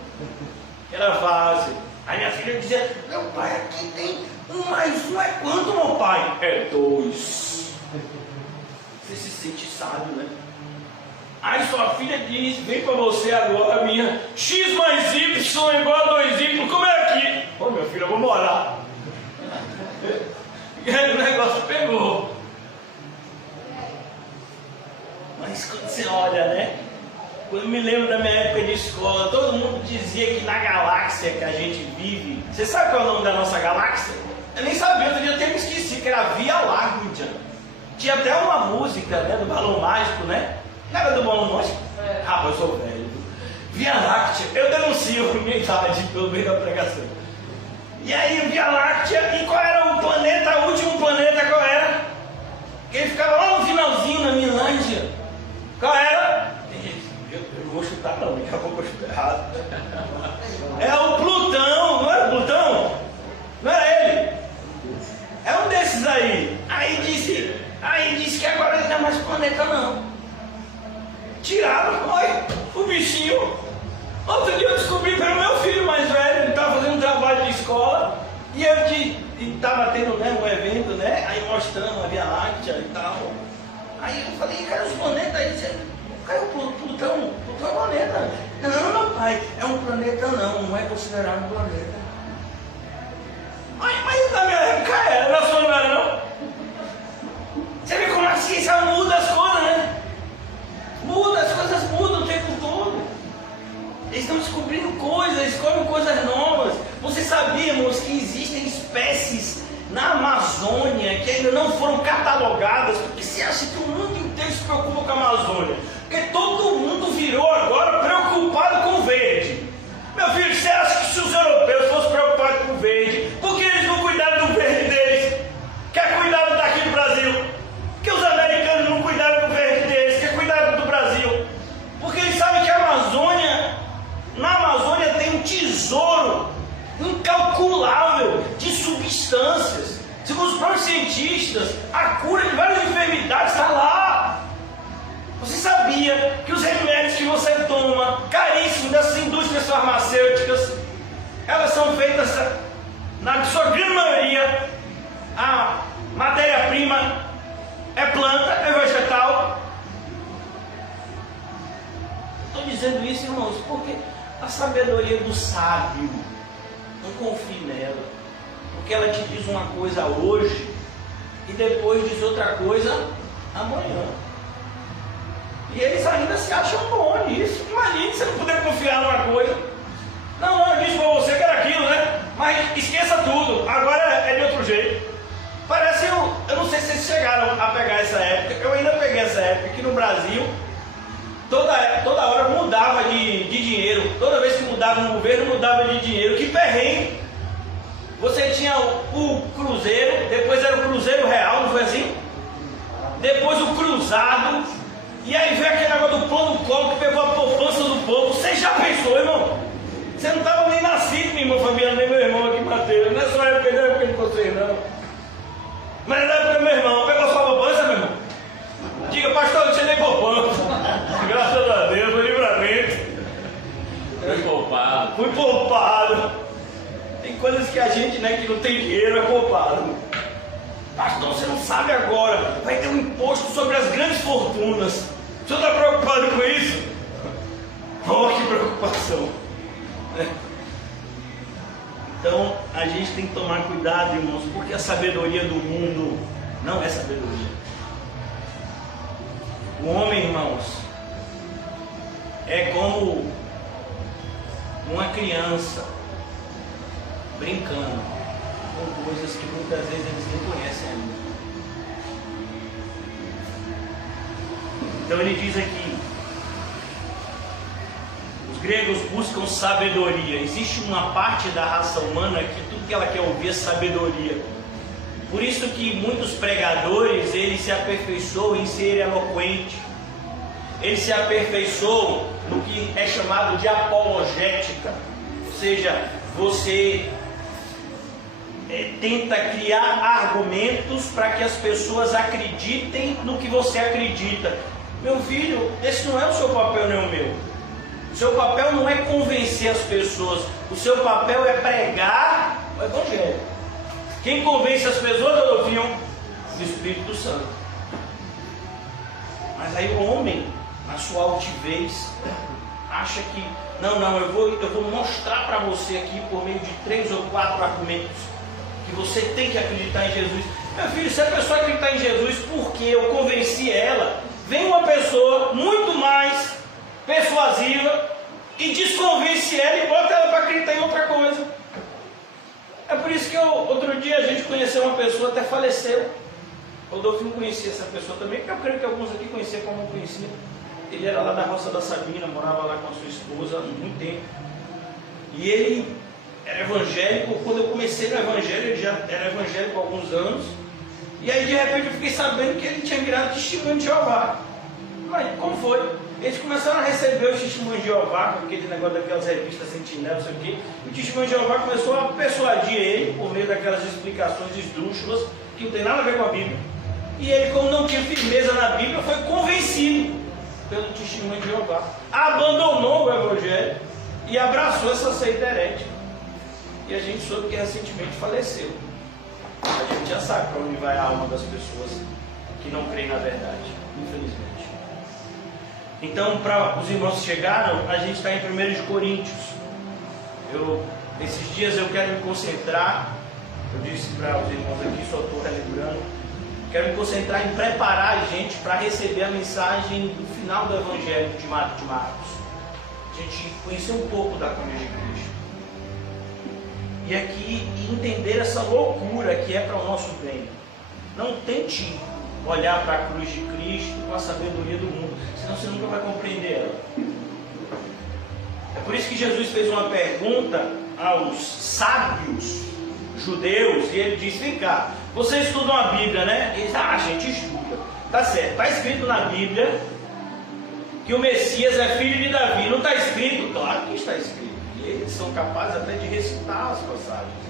Era fácil. Aí minha filha dizia, meu pai, aqui tem 1 mais 1 é quanto, meu pai? É 2. Você se sente sábio, né? Aí sua filha diz, vem para você agora, minha, X mais Y é igual a 2Y, como é aqui? Ô meu filho, eu vou morar. E aí o negócio pegou. Mas quando você olha, né? Eu me lembro da minha época de escola, todo mundo dizia que na galáxia que a gente vive, você sabe qual é o nome da nossa galáxia? Eu nem sabia, outro dia eu até me esqueci, que era Via Láctea. Tinha até uma música, né, do Balão Mágico, né? Não era do Balão Mágico? É. Ah, eu sou velho. Via Láctea, eu denuncio minha idade pelo meio da pregação. E aí, Via Láctea, e qual era o planeta, o último planeta, qual era? Ele ficava lá no finalzinho, na Milândia. Qual era? Eu não vou chutar não, daqui a pouco eu chuto errado. É o Plutão, não era o Plutão? Não era ele? É um desses aí. Aí disse que agora ele não é mais planeta não. Tiraram, olha, o bichinho. Outro dia eu descobri pelo meu filho mais velho, ele estava fazendo um trabalho de escola, e E estava tendo, né, um evento, né? Aí mostrando a Via Láctea e tal. Aí eu falei, cadê os planetas? Aí disse, caiu Plutão, Plutão é planeta. Não, meu pai, é um planeta não é considerado um planeta. Mas na minha época era, na sua não era não? Você vê como a ciência muda as coisas, né? Muda, as coisas mudam o tempo todo. Eles estão descobrindo coisas, descobrem coisas novas. Vocês sabíamos que existem espécies na Amazônia que ainda não foram catalogadas? Porque você acha que o mundo inteiro se preocupa com a Amazônia? Porque todo mundo virou agora preocupado com o verde. Meu filho, você acha que se os europeus fossem preocupados com o verde, por que eles não cuidaram do verde deles? Quer cuidar daqui do Brasil? Que os americanos não cuidaram do verde deles, quer cuidar do Brasil? Porque eles sabem que na Amazônia tem um tesouro incalculável de substâncias. Segundo os próprios cientistas, a cura de várias enfermidades está lá. Você sabia que os remédios que você toma, caríssimos dessas indústrias farmacêuticas, elas são feitas, na sua grande maioria, a matéria-prima é planta, é vegetal. Estou dizendo isso, irmãos, porque a sabedoria do sábio, não confie nela, porque ela te diz uma coisa hoje e depois diz outra coisa amanhã. E eles ainda se acham bons nisso. Imagine se não puder confiar numa coisa. Não, eu disse para você que era aquilo, né? Mas esqueça tudo, agora é de outro jeito. Parece, eu não sei se vocês chegaram a pegar essa época, eu ainda peguei essa época, que no Brasil, toda hora mudava de dinheiro, toda vez que mudava no governo, mudava de dinheiro, que perrengue. Você tinha o cruzeiro, depois era o cruzeiro real, não foi assim? Depois o cruzado, e aí veio aquele negócio do plano Collor que pegou a poupança do povo. Você já pensou, irmão? Você não estava nem nascido, minha irmã Fabiana, nem meu irmão aqui, Mateus, não é só época, não é época de vocês, não. Mas na época do meu irmão, pegou sua poupança, meu irmão? Diga, pastor, não tinha nem poupança. Graças a Deus, foi livramento. Fui poupado. Tem coisas que a gente, né, que não tem dinheiro, é poupado. Pastor, você não sabe agora, vai ter um imposto sobre as grandes fortunas. O senhor está preocupado com isso? Oh, que preocupação. Então, a gente tem que tomar cuidado, irmãos, porque a sabedoria do mundo não é sabedoria. O homem, irmãos, é como uma criança brincando com coisas que muitas vezes eles nem conhecem ainda. Então ele diz aqui, os gregos buscam sabedoria. Existe uma parte da raça humana que tudo que ela quer ouvir é sabedoria. Por isso que muitos pregadores, eles se aperfeiçoam em ser eloquente. Eles se aperfeiçoam no que é chamado de apologética. Ou seja, você tenta criar argumentos para que as pessoas acreditem no que você acredita. Meu filho, esse não é o seu papel nem o meu. O seu papel não é convencer as pessoas. O seu papel é pregar o Evangelho. Quem convence as pessoas, Adolfinho? O Espírito Santo. Mas aí o homem, na sua altivez, acha que não, eu vou mostrar para você aqui por meio de 3 ou 4 argumentos que você tem que acreditar em Jesus. Meu filho, se a pessoa acreditar em Jesus porque eu convenci ela, vem uma pessoa muito mais persuasiva e desconvence ela e bota ela para acreditar em outra coisa. É por isso que outro dia a gente conheceu uma pessoa, até faleceu. O Rodolfo não conhecia essa pessoa também, porque eu creio que alguns aqui conheciam como não conhecia. Ele era lá da Roça da Sabina, morava lá com a sua esposa há muito tempo. E ele era evangélico. Quando eu comecei no evangelho, ele já era evangélico há alguns anos. E aí de repente eu fiquei sabendo que ele tinha virado testemunho de Jeová. Mas como foi? Eles começaram a receber os testemunhos de Jeová, com aquele negócio daquelas revistas Sentinela, não sei o quê. E o testemunho de Jeová começou a persuadir ele, por meio daquelas explicações esdrúxulas, que não tem nada a ver com a Bíblia. E ele, como não tinha firmeza na Bíblia, foi convencido pelo testemunho de Jeová. Abandonou o Evangelho e abraçou essa seita herética. E a gente soube que recentemente faleceu. já sabe para onde vai a alma das pessoas que não creem na verdade, infelizmente. Então, para os irmãos que chegaram, a gente está em 1 Coríntios. Esses dias eu quero me concentrar, eu disse para os irmãos aqui, só estou relembrando, quero me concentrar em preparar a gente para receber a mensagem do final do Evangelho de Marcos. A gente conhecer um pouco da cruz de Cristo. E aqui entender essa loucura que é para o nosso bem. Não tente olhar para a cruz de Cristo com a sabedoria do mundo, senão você nunca vai compreender ela. É por isso que Jesus fez uma pergunta aos sábios judeus, e ele disse: vem cá, vocês estudam a Bíblia, né? Eles: a gente estuda. Tá certo, está escrito na Bíblia que o Messias é filho de Davi. Não está escrito? Claro que está escrito. E eles são capazes até de recitar as passagens.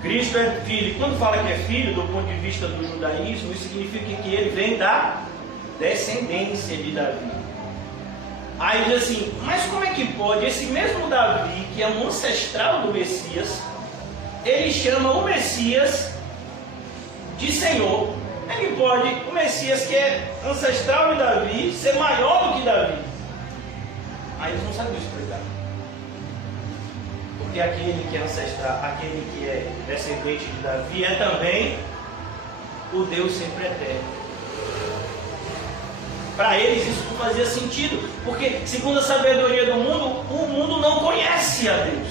Cristo é filho. E quando fala que é filho, do ponto de vista do judaísmo, isso significa que ele vem da descendência de Davi. Aí diz assim: mas como é que pode esse mesmo Davi, que é um ancestral do Messias, ele chama o Messias de Senhor? Como é que pode o Messias, que é ancestral de Davi, ser maior do que Davi? Aí eles não sabem explicar. Porque aquele que é ancestral, aquele que é descendente de Davi, é também o Deus sempre eterno. Para eles isso não fazia sentido, porque segundo a sabedoria do mundo, o mundo não conhece a Deus.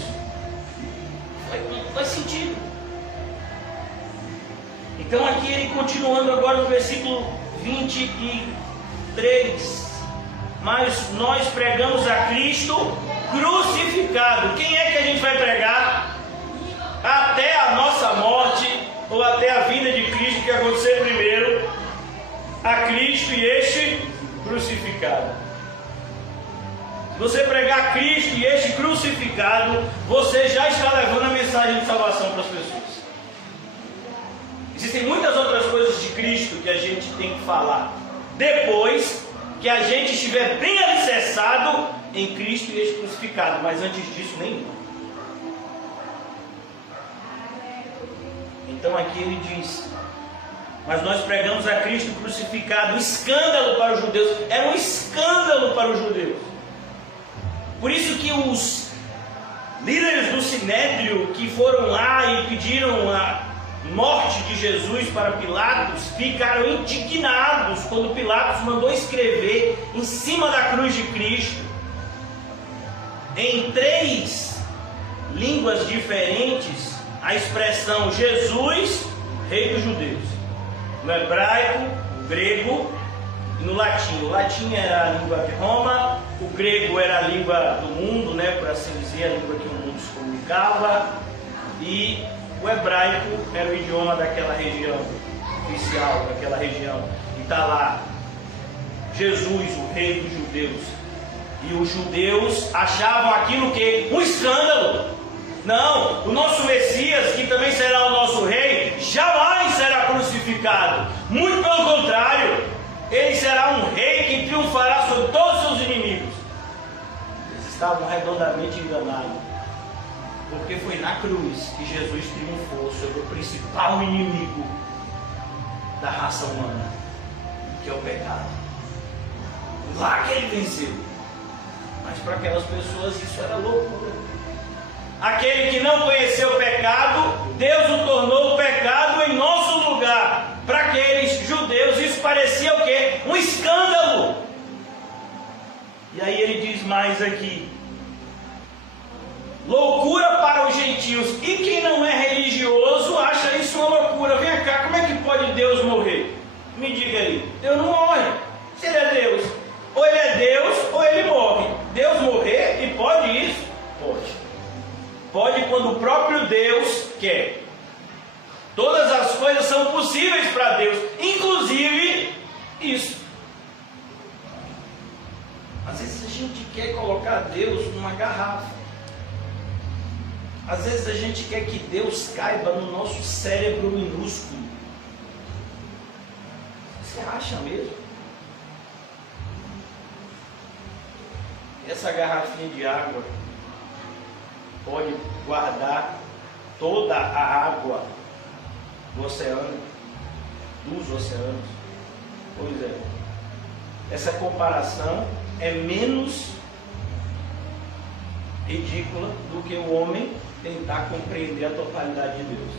Não faz sentido. Então aqui ele continuando agora no versículo 23. Mas nós pregamos a Cristo crucificado. Quem é que a gente vai pregar? Até a nossa morte, ou até a vinda de Cristo, que acontecer primeiro, a Cristo e este crucificado. Se você pregar Cristo e este crucificado, você já está levando a mensagem de salvação para as pessoas. Existem muitas outras coisas de Cristo que a gente tem que falar depois que a gente estiver bem alicerçado em Cristo e este crucificado, mas antes disso nenhum. Então aqui ele diz: mas nós pregamos a Cristo crucificado, escândalo para os judeus. Era um escândalo para os judeus. Por isso que os líderes do Sinédrio, que foram lá e pediram a morte de Jesus para Pilatos, ficaram indignados quando Pilatos mandou escrever em cima da cruz de Cristo, em 3 línguas diferentes, a expressão Jesus, Rei dos Judeus. No hebraico, no grego e no latim. O latim era a língua de Roma, o grego era a língua do mundo, né, por assim dizer, a língua que o mundo se comunicava, e o hebraico era o idioma daquela região, oficial daquela região. E está lá Jesus, o Rei dos Judeus. E os judeus achavam aquilo que um escândalo. Não, o nosso Messias, que também será o nosso rei, jamais será crucificado. Muito pelo contrário, ele será um rei que triunfará sobre todos os seus inimigos. Eles estavam redondamente enganados, porque foi na cruz que Jesus triunfou sobre o principal inimigo da raça humana, que é o pecado. Lá que ele venceu. Mas para aquelas pessoas isso era loucura. Aquele que não conheceu o pecado, Deus o tornou pecado em nosso lugar. Para aqueles judeus isso parecia o quê? Um escândalo. E aí ele diz mais aqui: loucura para os gentios. E quem não é religioso acha isso uma loucura. Vem cá, como é que pode Deus morrer? Me diga aí. Deus não morre. Se ele é Deus, ou ele é Deus ou ele morre. Deus morrer, e pode isso? Pode. Pode quando o próprio Deus quer. Todas as coisas são possíveis para Deus, inclusive isso. Às vezes a gente quer colocar Deus numa garrafa. Às vezes a gente quer que Deus caiba no nosso cérebro minúsculo. Você acha mesmo? Essa garrafinha de água pode guardar toda a água do oceano, dos oceanos. Pois é, essa comparação é menos ridícula do que o homem tentar compreender a totalidade de Deus.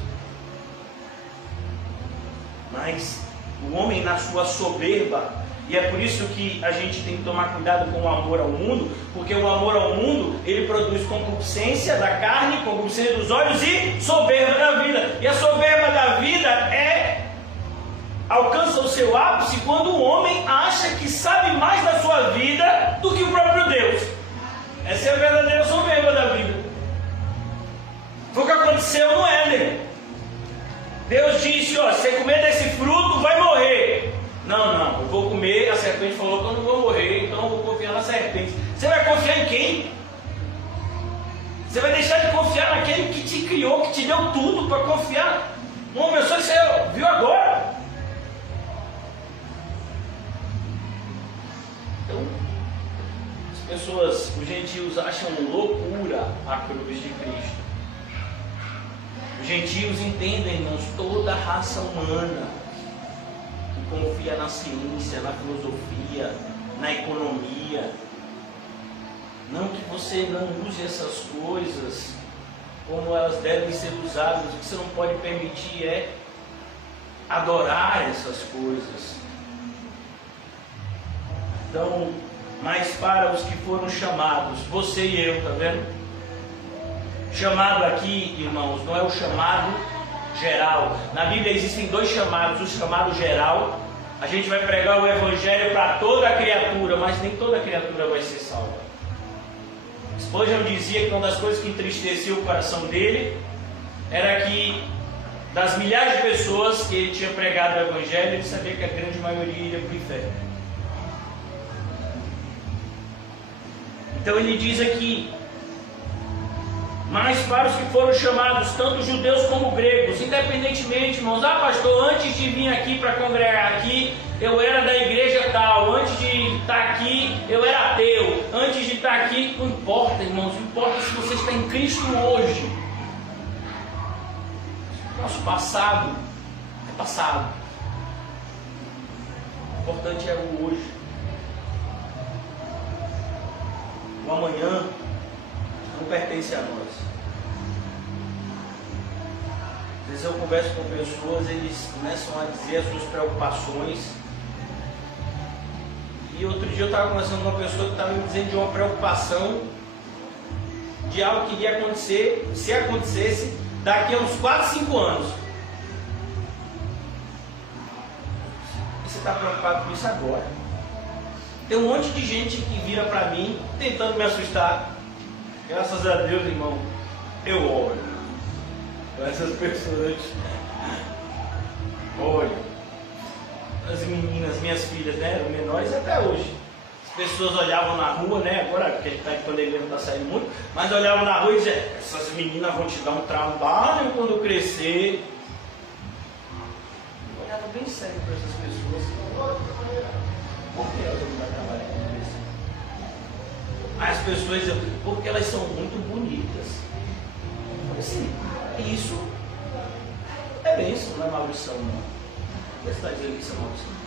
Mas o homem, na sua soberba, e é por isso que a gente tem que tomar cuidado com o amor ao mundo, porque o amor ao mundo, ele produz concupiscência da carne, concupiscência dos olhos e soberba da vida. E a soberba da vida alcança o seu ápice quando o homem acha que sabe mais da sua vida do que o próprio Deus. Essa é a verdadeira soberba da vida. Foi o que aconteceu no Éden. Deus disse, ó, se você comer desse fruto, vai morrer. Não, eu vou comer. A serpente falou que eu não vou morrer, então eu vou confiar na serpente. Você vai confiar em quem? Você vai deixar de confiar naquele que te criou, que te deu tudo para confiar numa pessoa que você viu agora? Então, as pessoas, os gentios, acham loucura a cruz de Cristo. Os gentios entendem, irmãos, toda a raça humana que confia na ciência, na filosofia, na economia. Não que você não use essas coisas como elas devem ser usadas. O que você não pode permitir é adorar essas coisas. Então, mas para os que foram chamados, você e eu, tá vendo? Chamado aqui, irmãos, não é o chamado geral. Na Bíblia existem dois chamados. O chamado geral, a gente vai pregar o Evangelho para toda a criatura, mas nem toda a criatura vai ser salva. Spurgeon dizia que uma das coisas que entristecia o coração dele era que das milhares de pessoas que ele tinha pregado o Evangelho, ele sabia que a grande maioria iria para o inferno. Então ele diz aqui: mas para os que foram chamados, tanto judeus como gregos, independentemente, irmãos, pastor, antes de vir aqui para congregar aqui, eu era da igreja tal, antes de estar aqui, eu era ateu, antes de estar aqui, não importa, irmãos, não importa se você está em Cristo hoje. Nosso passado é passado, o importante é o hoje. O amanhã não pertence a nós. Às vezes eu converso com pessoas, eles começam a dizer as suas preocupações. E outro dia eu estava conversando com uma pessoa que estava me dizendo de uma preocupação de algo que iria acontecer, se acontecesse, daqui a uns 4, 5 anos. Você está preocupado com isso agora? Tem um monte de gente que vira para mim tentando me assustar. Graças a Deus, irmão, eu oro com essas pessoas. Olha, as meninas, minhas filhas, né, eram menores até hoje. As pessoas olhavam na rua, né, agora porque a gente está em pandemia, não está saindo muito, mas olhavam na rua e diziam: essas meninas vão te dar um trabalho quando crescer. Eu olhava bem sério para essas pessoas. Por que elas vão dar trabalho quando crescer? As pessoas dizem: porque elas são muito bonitas. Assim, isso é bênção, não é maldição, não. Você está dizendo que isso é maldição?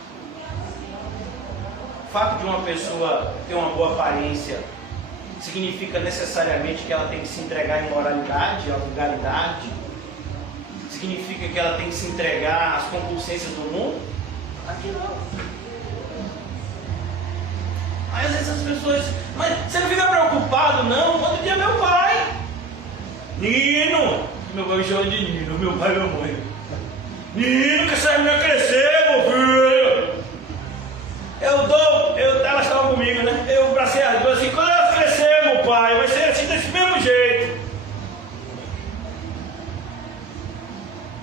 O fato de uma pessoa ter uma boa aparência significa necessariamente que ela tem que se entregar à imoralidade, à vulgaridade? Significa que ela tem que se entregar às concupiscências do mundo? Aqui não. Aí às vezes as pessoas: mas você não fica preocupado, não? Outro dia meu pai, Nino, meu pai me chama de Nino, meu pai e minha mãe: Nino, que essa menina crescer, meu filho. Elas estavam comigo, né? Eu abracei as duas assim: quando elas crescer, meu pai, vai ser assim desse mesmo jeito.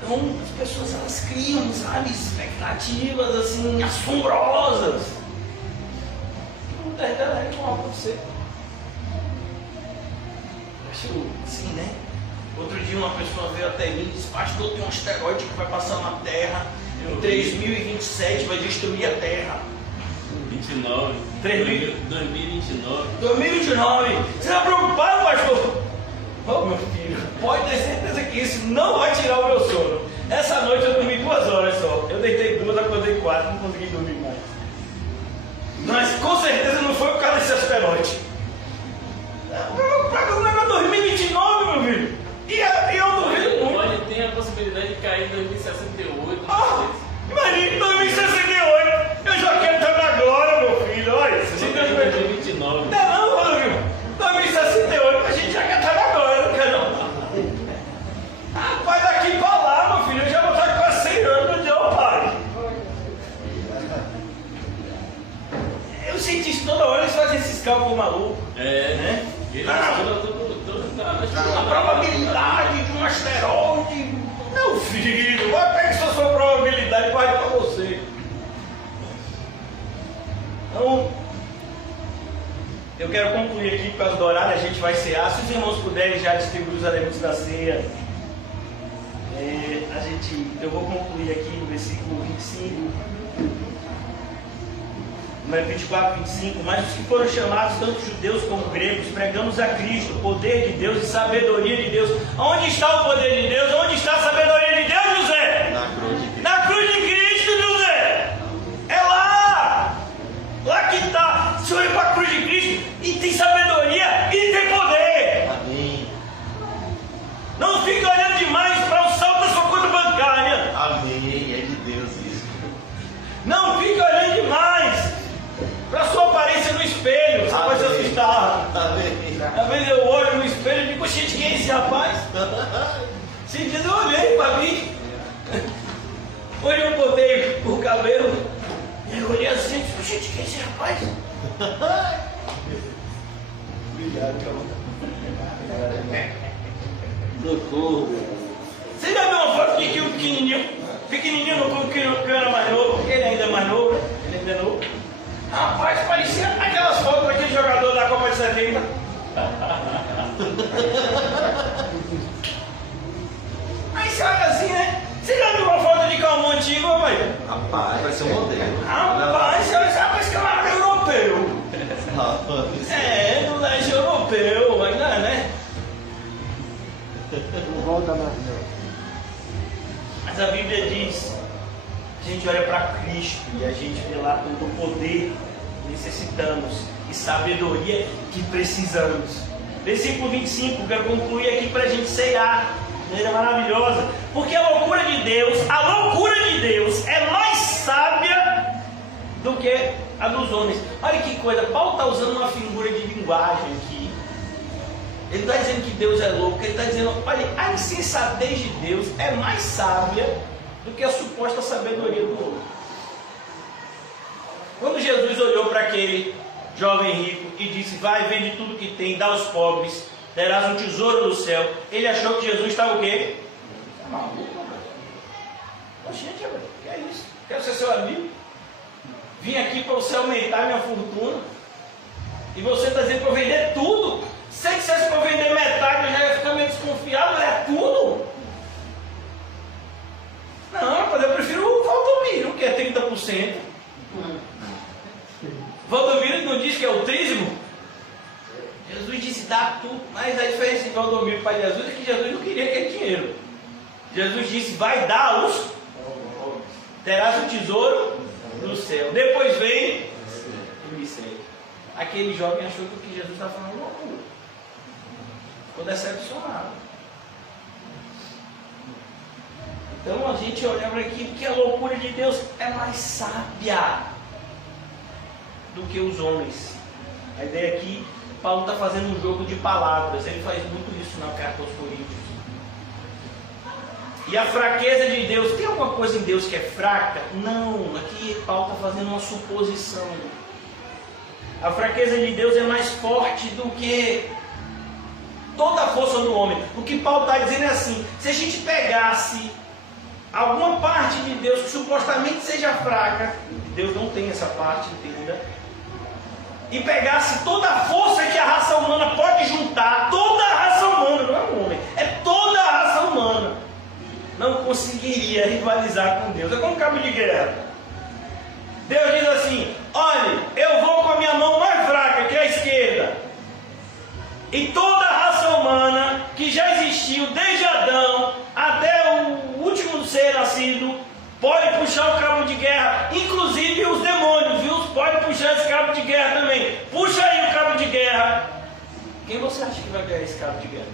Então as pessoas, elas criam, sabe, expectativas assim, assombrosas. Ela vai reclamar para você. Acho assim, né? Outro dia uma pessoa veio até mim e disse: pastor, tem um asteroide que vai passar na Terra em 3027, vai destruir a Terra. 29. 2029. 2029. Você está preocupado, pastor? Oh, meu filho, pode ter certeza que isso não vai tirar o meu sono. Essa noite eu dormi só, eu deitei 2, acordei 4, não consegui dormir mais. Mas com certeza não foi por causa desse asteroide. O negócio 2029, meu filho. E eu duvido muito. Olha, tem a possibilidade de cair em 2068. Imagina, 2068. Eu já quero estar agora, meu filho. Olha, se Deus me... 2029. Não, Rodrigo. 2068, a gente já quer estar agora, não quer não? Rapaz, daqui pra lá, meu filho, eu já vou estar quase 100 anos no dia, pai. Os cientistas toda hora eles fazem esses cálculos malucos. Né? Eles A probabilidade de um asteroide. Meu filho, vai pegar essa sua probabilidade e vai para você. Então, eu quero concluir aqui por causa do horário, a gente vai cear. Se os irmãos puderem já distribuir os elementos da ceia, eu vou concluir aqui no versículo 25. Número 24, 25, mas os que foram chamados, tanto judeus como gregos, pregamos a Cristo, o poder de Deus e sabedoria de Deus. Onde está o poder de Deus? Onde está a sabedoria de Deus, José? Na cruz de Cristo. Na cruz de Cristo, José! É lá! Lá que está. Se olha para a cruz de Cristo e tem sabedoria e tem poder. Amém. Não fica olhando demais para o saldo da sua conta bancária. Amém. É de Deus isso. Não fica olhando demais para sua aparência no espelho. Você pode se assustar. Amém. Às vezes eu olho no espelho e digo, gente, quem é esse rapaz? Esses dias eu olhei para mim. Hoje eu botei o cabelo e eu olhei assim e disse, gente, quem é esse rapaz? Obrigado, Socorro. Você já viu uma foto que tinha um pequenininho no corpo que eu era mais novo, porque ele ainda é mais novo, ele ainda é novo. Rapaz, parecia aquelas fotos daquele jogador da Copa de 70. Aí você olha assim, né? Você já viu uma foto de calmon antigo, pai? Rapaz, vai ser um modelo. Rapaz, você olha assim, rapaz, que é um europeu. É, do leste europeu, ainda, né? Não volta mais não. Mas a Bíblia diz, a gente olha para Cristo e a gente vê lá todo o poder que necessitamos e sabedoria que precisamos. Versículo 25, quero concluir aqui para a gente cear. Maneira maravilhosa, porque a loucura de Deus é mais sábia do que a dos homens. Olha que coisa, Paulo está usando uma figura de linguagem aqui. Ele está dizendo que Deus é louco, ele está dizendo, olha, a insensatez de Deus é mais sábia do que a suposta sabedoria do homem. Quando Jesus olhou para aquele jovem rico e disse, vai, vende tudo que tem, dá aos pobres, terás um tesouro no céu, ele achou que Jesus estava o quê? Está maluco, velho. Gente, velho, que é isso? Quero ser seu amigo. Vim aqui para você aumentar minha fortuna. E você está dizendo para eu vender tudo? Se você dissesse para eu vender metade, eu já ia ficar meio desconfiado, mas é tudo? Não, mas eu prefiro o Valdomiro, que é 30%. Valdomiro não diz que é o trízimo? Jesus disse, dá tudo. Mas a diferença de Valdomiro para Jesus é que Jesus não queria aquele dinheiro. Jesus disse, vai dar aos, terás o tesouro no céu. Depois vem e me segue. Aquele jovem achou que o que Jesus estava falando loucura. Ficou decepcionado. Então a gente olha para aqui que a loucura de Deus é mais sábia do que os homens. A ideia aqui, Paulo está fazendo um jogo de palavras. Ele faz muito isso na carta aos Coríntios. E a fraqueza de Deus, tem alguma coisa em Deus que é fraca? Não, aqui Paulo está fazendo uma suposição. A fraqueza de Deus é mais forte do que toda a força do homem. O que Paulo está dizendo é assim, se a gente pegasse alguma parte de Deus que supostamente seja fraca, Deus não tem essa parte, entenda, e pegasse toda a força que a raça humana pode juntar, toda a raça humana, não é um homem, é toda a raça humana, não conseguiria rivalizar com Deus. É como um cabo de guerra. Deus diz assim, olha, eu vou com a minha mão mais fraca, que é a esquerda, e toda a raça humana que já existiu desde Adão até o último ser nascido Pode puxar o cabo de guerra, inclusive os demônios, viu? Pode puxar esse cabo de guerra também. Puxa aí o cabo de guerra. Quem você acha que vai ganhar esse cabo de guerra?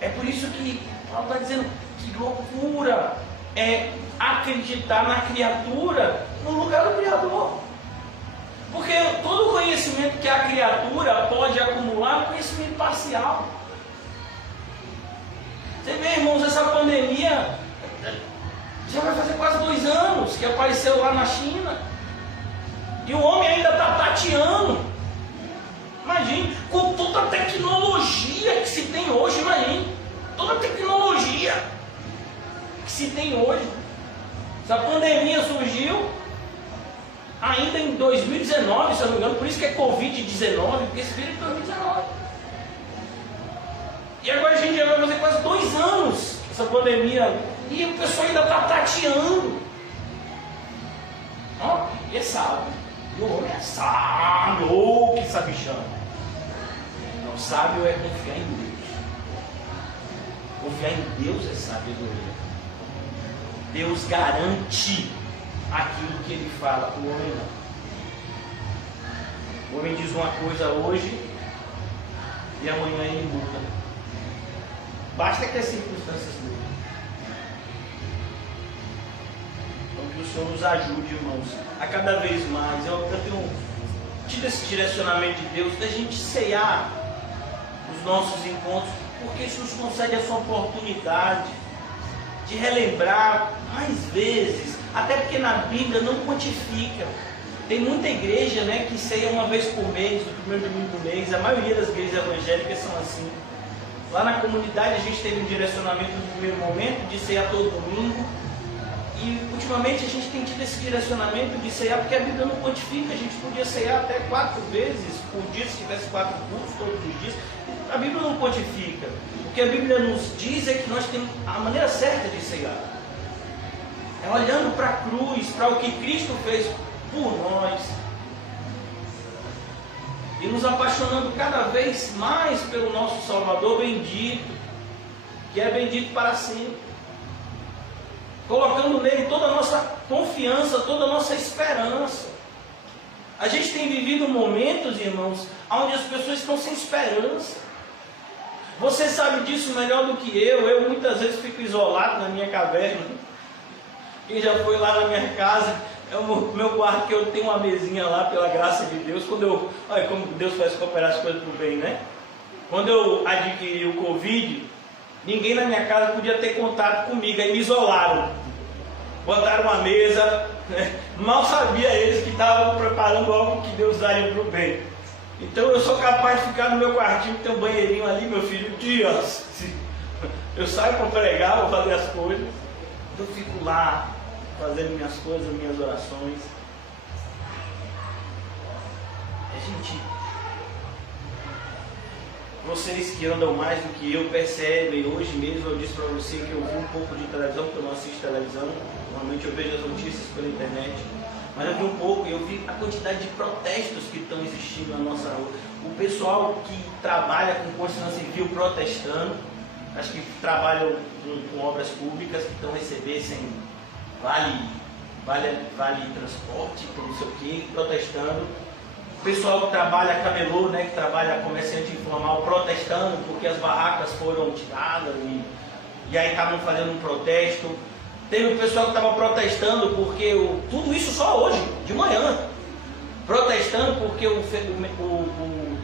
É por isso que Paulo está dizendo que loucura é acreditar na criatura no lugar do Criador. Porque todo conhecimento que a criatura pode acumular é um conhecimento parcial. Você vê, irmãos, essa pandemia já vai fazer quase 2 anos que apareceu lá na China. E o homem ainda está tateando. Imagine, com toda a tecnologia que se tem hoje, imagine. Toda a tecnologia que se tem hoje. Essa pandemia surgiu ainda em 2019, se eu não me engano, por isso que é Covid-19, porque esse vírus é 2019. E agora a gente já vai fazer quase 2 anos essa pandemia, e o pessoal ainda está tateando. Ó, e é sábio. E o homem é sábio, que sabichão. Não, sábio é confiar em Deus. Confiar em Deus é sabedoria. Deus garante aquilo que ele fala, o homem não. O homem diz uma coisa hoje e amanhã ele muda. Basta que as circunstâncias mudem. Então que o Senhor nos ajude, irmãos, a cada vez mais. Eu tenho tido esse direcionamento de Deus da gente ceiar os nossos encontros, porque isso nos concede essa oportunidade de relembrar mais vezes, até porque na Bíblia não quantifica. Tem muita igreja, né, que ceia uma vez por mês, no primeiro domingo do mês. A maioria das igrejas evangélicas são assim. Lá na comunidade a gente teve um direcionamento no primeiro momento de cear todo domingo. E ultimamente a gente tem tido esse direcionamento de cear porque a Bíblia não quantifica. A gente podia cear até 4 vezes por dia, se tivesse 4 cultos todos os dias. A Bíblia não quantifica. O que a Bíblia nos diz é que nós temos a maneira certa de cear. É olhando para a cruz, para o que Cristo fez por nós. E nos apaixonando cada vez mais pelo nosso Salvador bendito, que é bendito para sempre. Colocando nele toda a nossa confiança, toda a nossa esperança. A gente tem vivido momentos, irmãos, onde as pessoas estão sem esperança. Você sabe disso melhor do que eu. Eu muitas vezes fico isolado na minha caverna. Quem já foi lá na minha casa, é o meu quarto, que eu tenho uma mesinha lá, pela graça de Deus. Olha como Deus faz cooperar as coisas para o bem, né? Quando eu adquiri o Covid, ninguém na minha casa podia ter contato comigo, aí me isolaram. Botaram uma mesa, né? Mal sabia eles que estavam preparando algo que Deus daria para o bem. Então eu sou capaz de ficar no meu quartinho, tem um banheirinho ali, meu filho, dias. Eu saio para pregar, vou fazer as coisas. Eu fico lá, fazendo minhas coisas, minhas orações. Gente, vocês que andam mais do que eu percebem. Hoje mesmo eu disse para você que eu vi um pouco de televisão, porque eu não assisto televisão. Normalmente eu vejo as notícias pela internet. Mas eu vi um pouco e eu vi a quantidade de protestos que estão existindo na nossa rua. O pessoal que trabalha com construção civil protestando, acho que trabalham com obras públicas, que estão recebendo vale transporte, não sei o que, protestando. O pessoal que trabalha camelô, né, que trabalha comerciante informal, protestando porque as barracas foram tiradas e aí estavam fazendo um protesto. Teve o pessoal que estava protestando porque tudo isso só hoje, de manhã, protestando porque o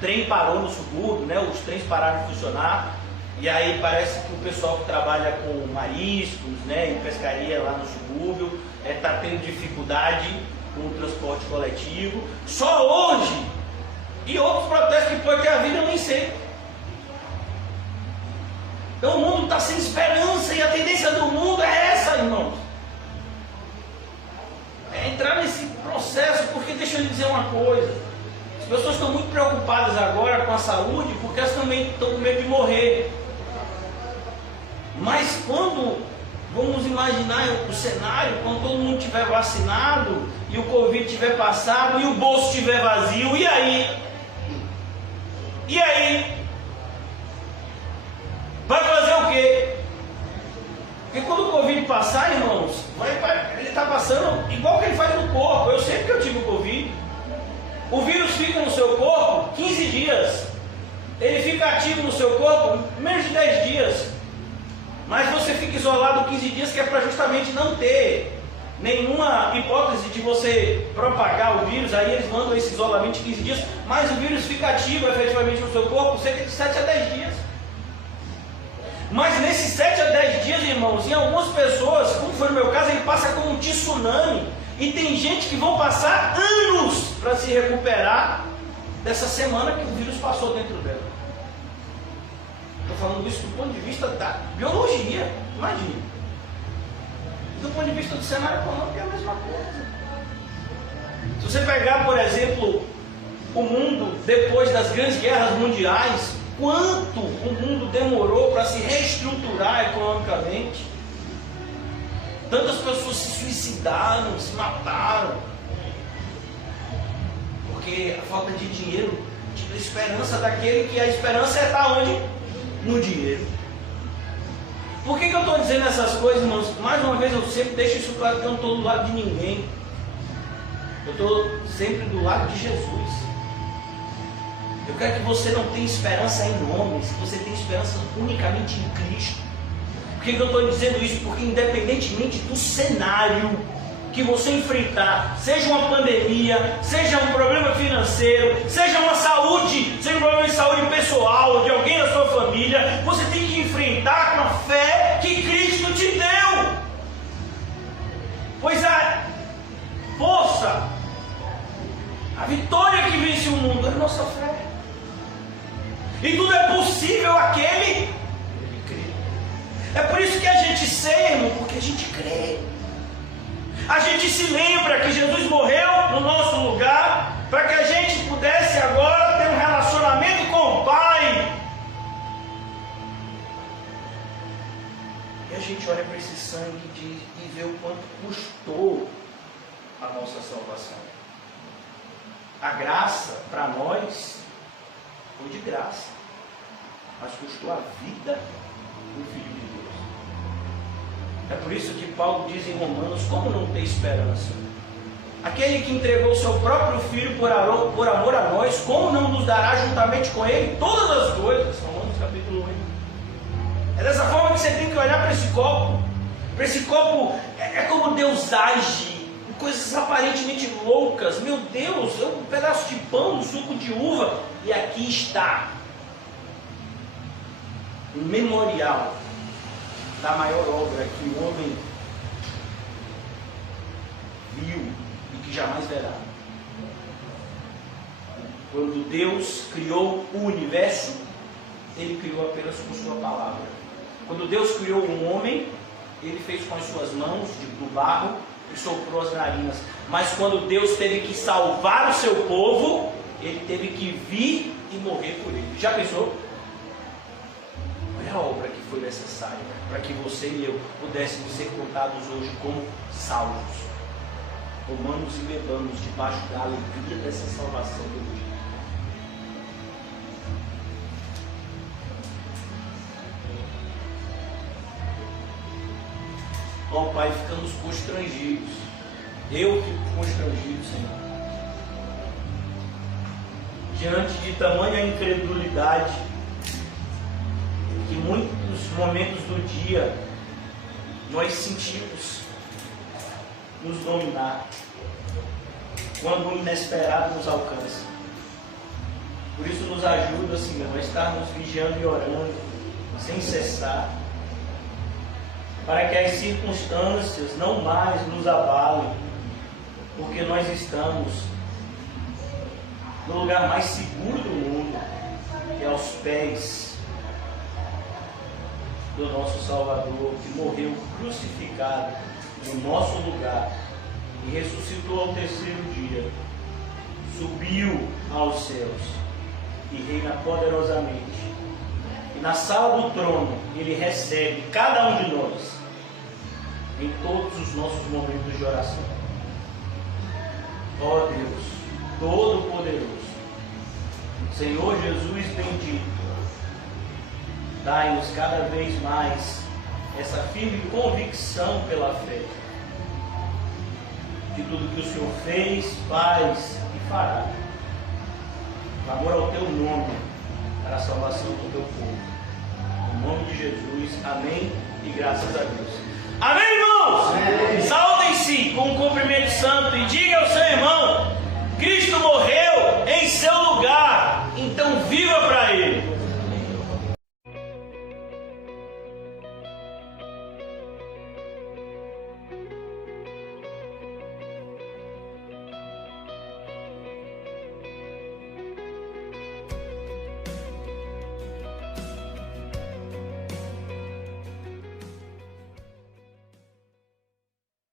trem parou no subúrbio, né, os trens pararam de funcionar. E aí parece que o pessoal que trabalha com mariscos, né, em pescaria lá no subúrbio, está tendo dificuldade com o transporte coletivo. Só hoje! E outros protestos que pode ter havido, eu nem sei. Então o mundo está sem esperança e a tendência do mundo é essa, irmãos. É entrar nesse processo, porque deixa eu lhe dizer uma coisa. As pessoas estão muito preocupadas agora com a saúde, porque elas também estão com medo de morrer. Mas quando, vamos imaginar o cenário, quando todo mundo estiver vacinado e o Covid estiver passado e o bolso estiver vazio, e aí? E aí? Vai fazer o quê? Porque quando o Covid passar, irmãos, ele está passando igual que ele faz no corpo. Eu sei que eu tive o Covid. O vírus fica no seu corpo 15 dias. Ele fica ativo no seu corpo menos de 10 dias. Mas você fica isolado 15 dias, que é para justamente não ter nenhuma hipótese de você propagar o vírus. Aí eles mandam esse isolamento de 15 dias. Mas o vírus fica ativo efetivamente no seu corpo cerca de 7 a 10 dias. Mas nesses 7 a 10 dias, irmãos, em algumas pessoas, como foi no meu caso, ele passa como um tsunami. E tem gente que vão passar anos para se recuperar dessa semana que o vírus passou dentro dela. Estou falando isso do ponto de vista da biologia, imagine. Do ponto de vista do cenário econômico é a mesma coisa. Se você pegar, por exemplo, o mundo depois das grandes guerras mundiais, quanto o mundo demorou para se reestruturar economicamente. Tantas pessoas se suicidaram, se mataram. Porque a falta de dinheiro tira a esperança daquele que a esperança está onde? No dinheiro. Por que eu estou dizendo essas coisas, irmãos? Mais uma vez eu sempre deixo isso claro que eu não estou do lado de ninguém. Eu estou sempre do lado de Jesus. Eu quero que você não tenha esperança em homens, que você tenha esperança unicamente em Cristo. Por que eu estou dizendo isso? Porque independentemente do cenário que você enfrentar, seja uma pandemia, seja um problema financeiro, seja uma saúde, seja um problema de saúde pessoal, de alguém da sua família, você tem que enfrentar com a fé que Cristo te deu. Pois a força, a vitória que vence o mundo é a nossa fé. E tudo é possível àquele que crê. É por isso que a gente ceia, irmão, porque a gente crê. A gente se lembra que Jesus morreu no nosso lugar, para que a gente pudesse agora ter um relacionamento com o Pai. E a gente olha para esse sangue e vê o quanto custou a nossa salvação. A graça para nós foi de graça, mas custou a vida do Filho de Deus. É por isso que Paulo diz em Romanos, como não ter esperança? Aquele que entregou seu próprio Filho por amor a nós, como não nos dará juntamente com Ele todas as coisas? Romanos capítulo 8. É dessa forma que você tem que olhar para esse copo. Para esse copo, é como Deus age. Coisas aparentemente loucas. Meu Deus, é um pedaço de pão, um suco de uva. E aqui está um memorial da maior obra que o homem viu e que jamais verá. Quando Deus criou o universo, Ele criou apenas com sua palavra. Quando Deus criou um homem, Ele fez com as suas mãos do barro e soprou as narinas. Mas quando Deus teve que salvar o seu povo, Ele teve que vir e morrer por ele. Já pensou? Olha a obra que foi necessária para que você e eu pudéssemos ser contados hoje como salvos. Comamos e bebamos debaixo da alegria dessa salvação do dia. Ó Pai, ficamos constrangidos. Eu fico constrangido, Senhor. Diante de tamanha incredulidade, que muitos momentos do dia nós sentimos nos dominar, quando o inesperado nos alcança. Por isso nos ajuda, Senhor, a estarmos vigiando e orando, sem cessar, para que as circunstâncias não mais nos abalem, porque nós estamos no lugar mais seguro do mundo, que é aos pés do nosso Salvador, que morreu crucificado no nosso lugar e ressuscitou ao terceiro dia, subiu aos céus e reina poderosamente. E na sala do trono Ele recebe cada um de nós em todos os nossos momentos de oração. Ó Deus Todo-Poderoso, Senhor Jesus bendito, dai-nos cada vez mais essa firme convicção pela fé de tudo que o Senhor fez, faz e fará, por amor ao teu nome, para a salvação do teu povo. Em nome de Jesus, amém e graças a Deus. Amém, irmãos? Saúdem-se com um cumprimento santo e diga ao seu irmão: Cristo morreu em seu lugar.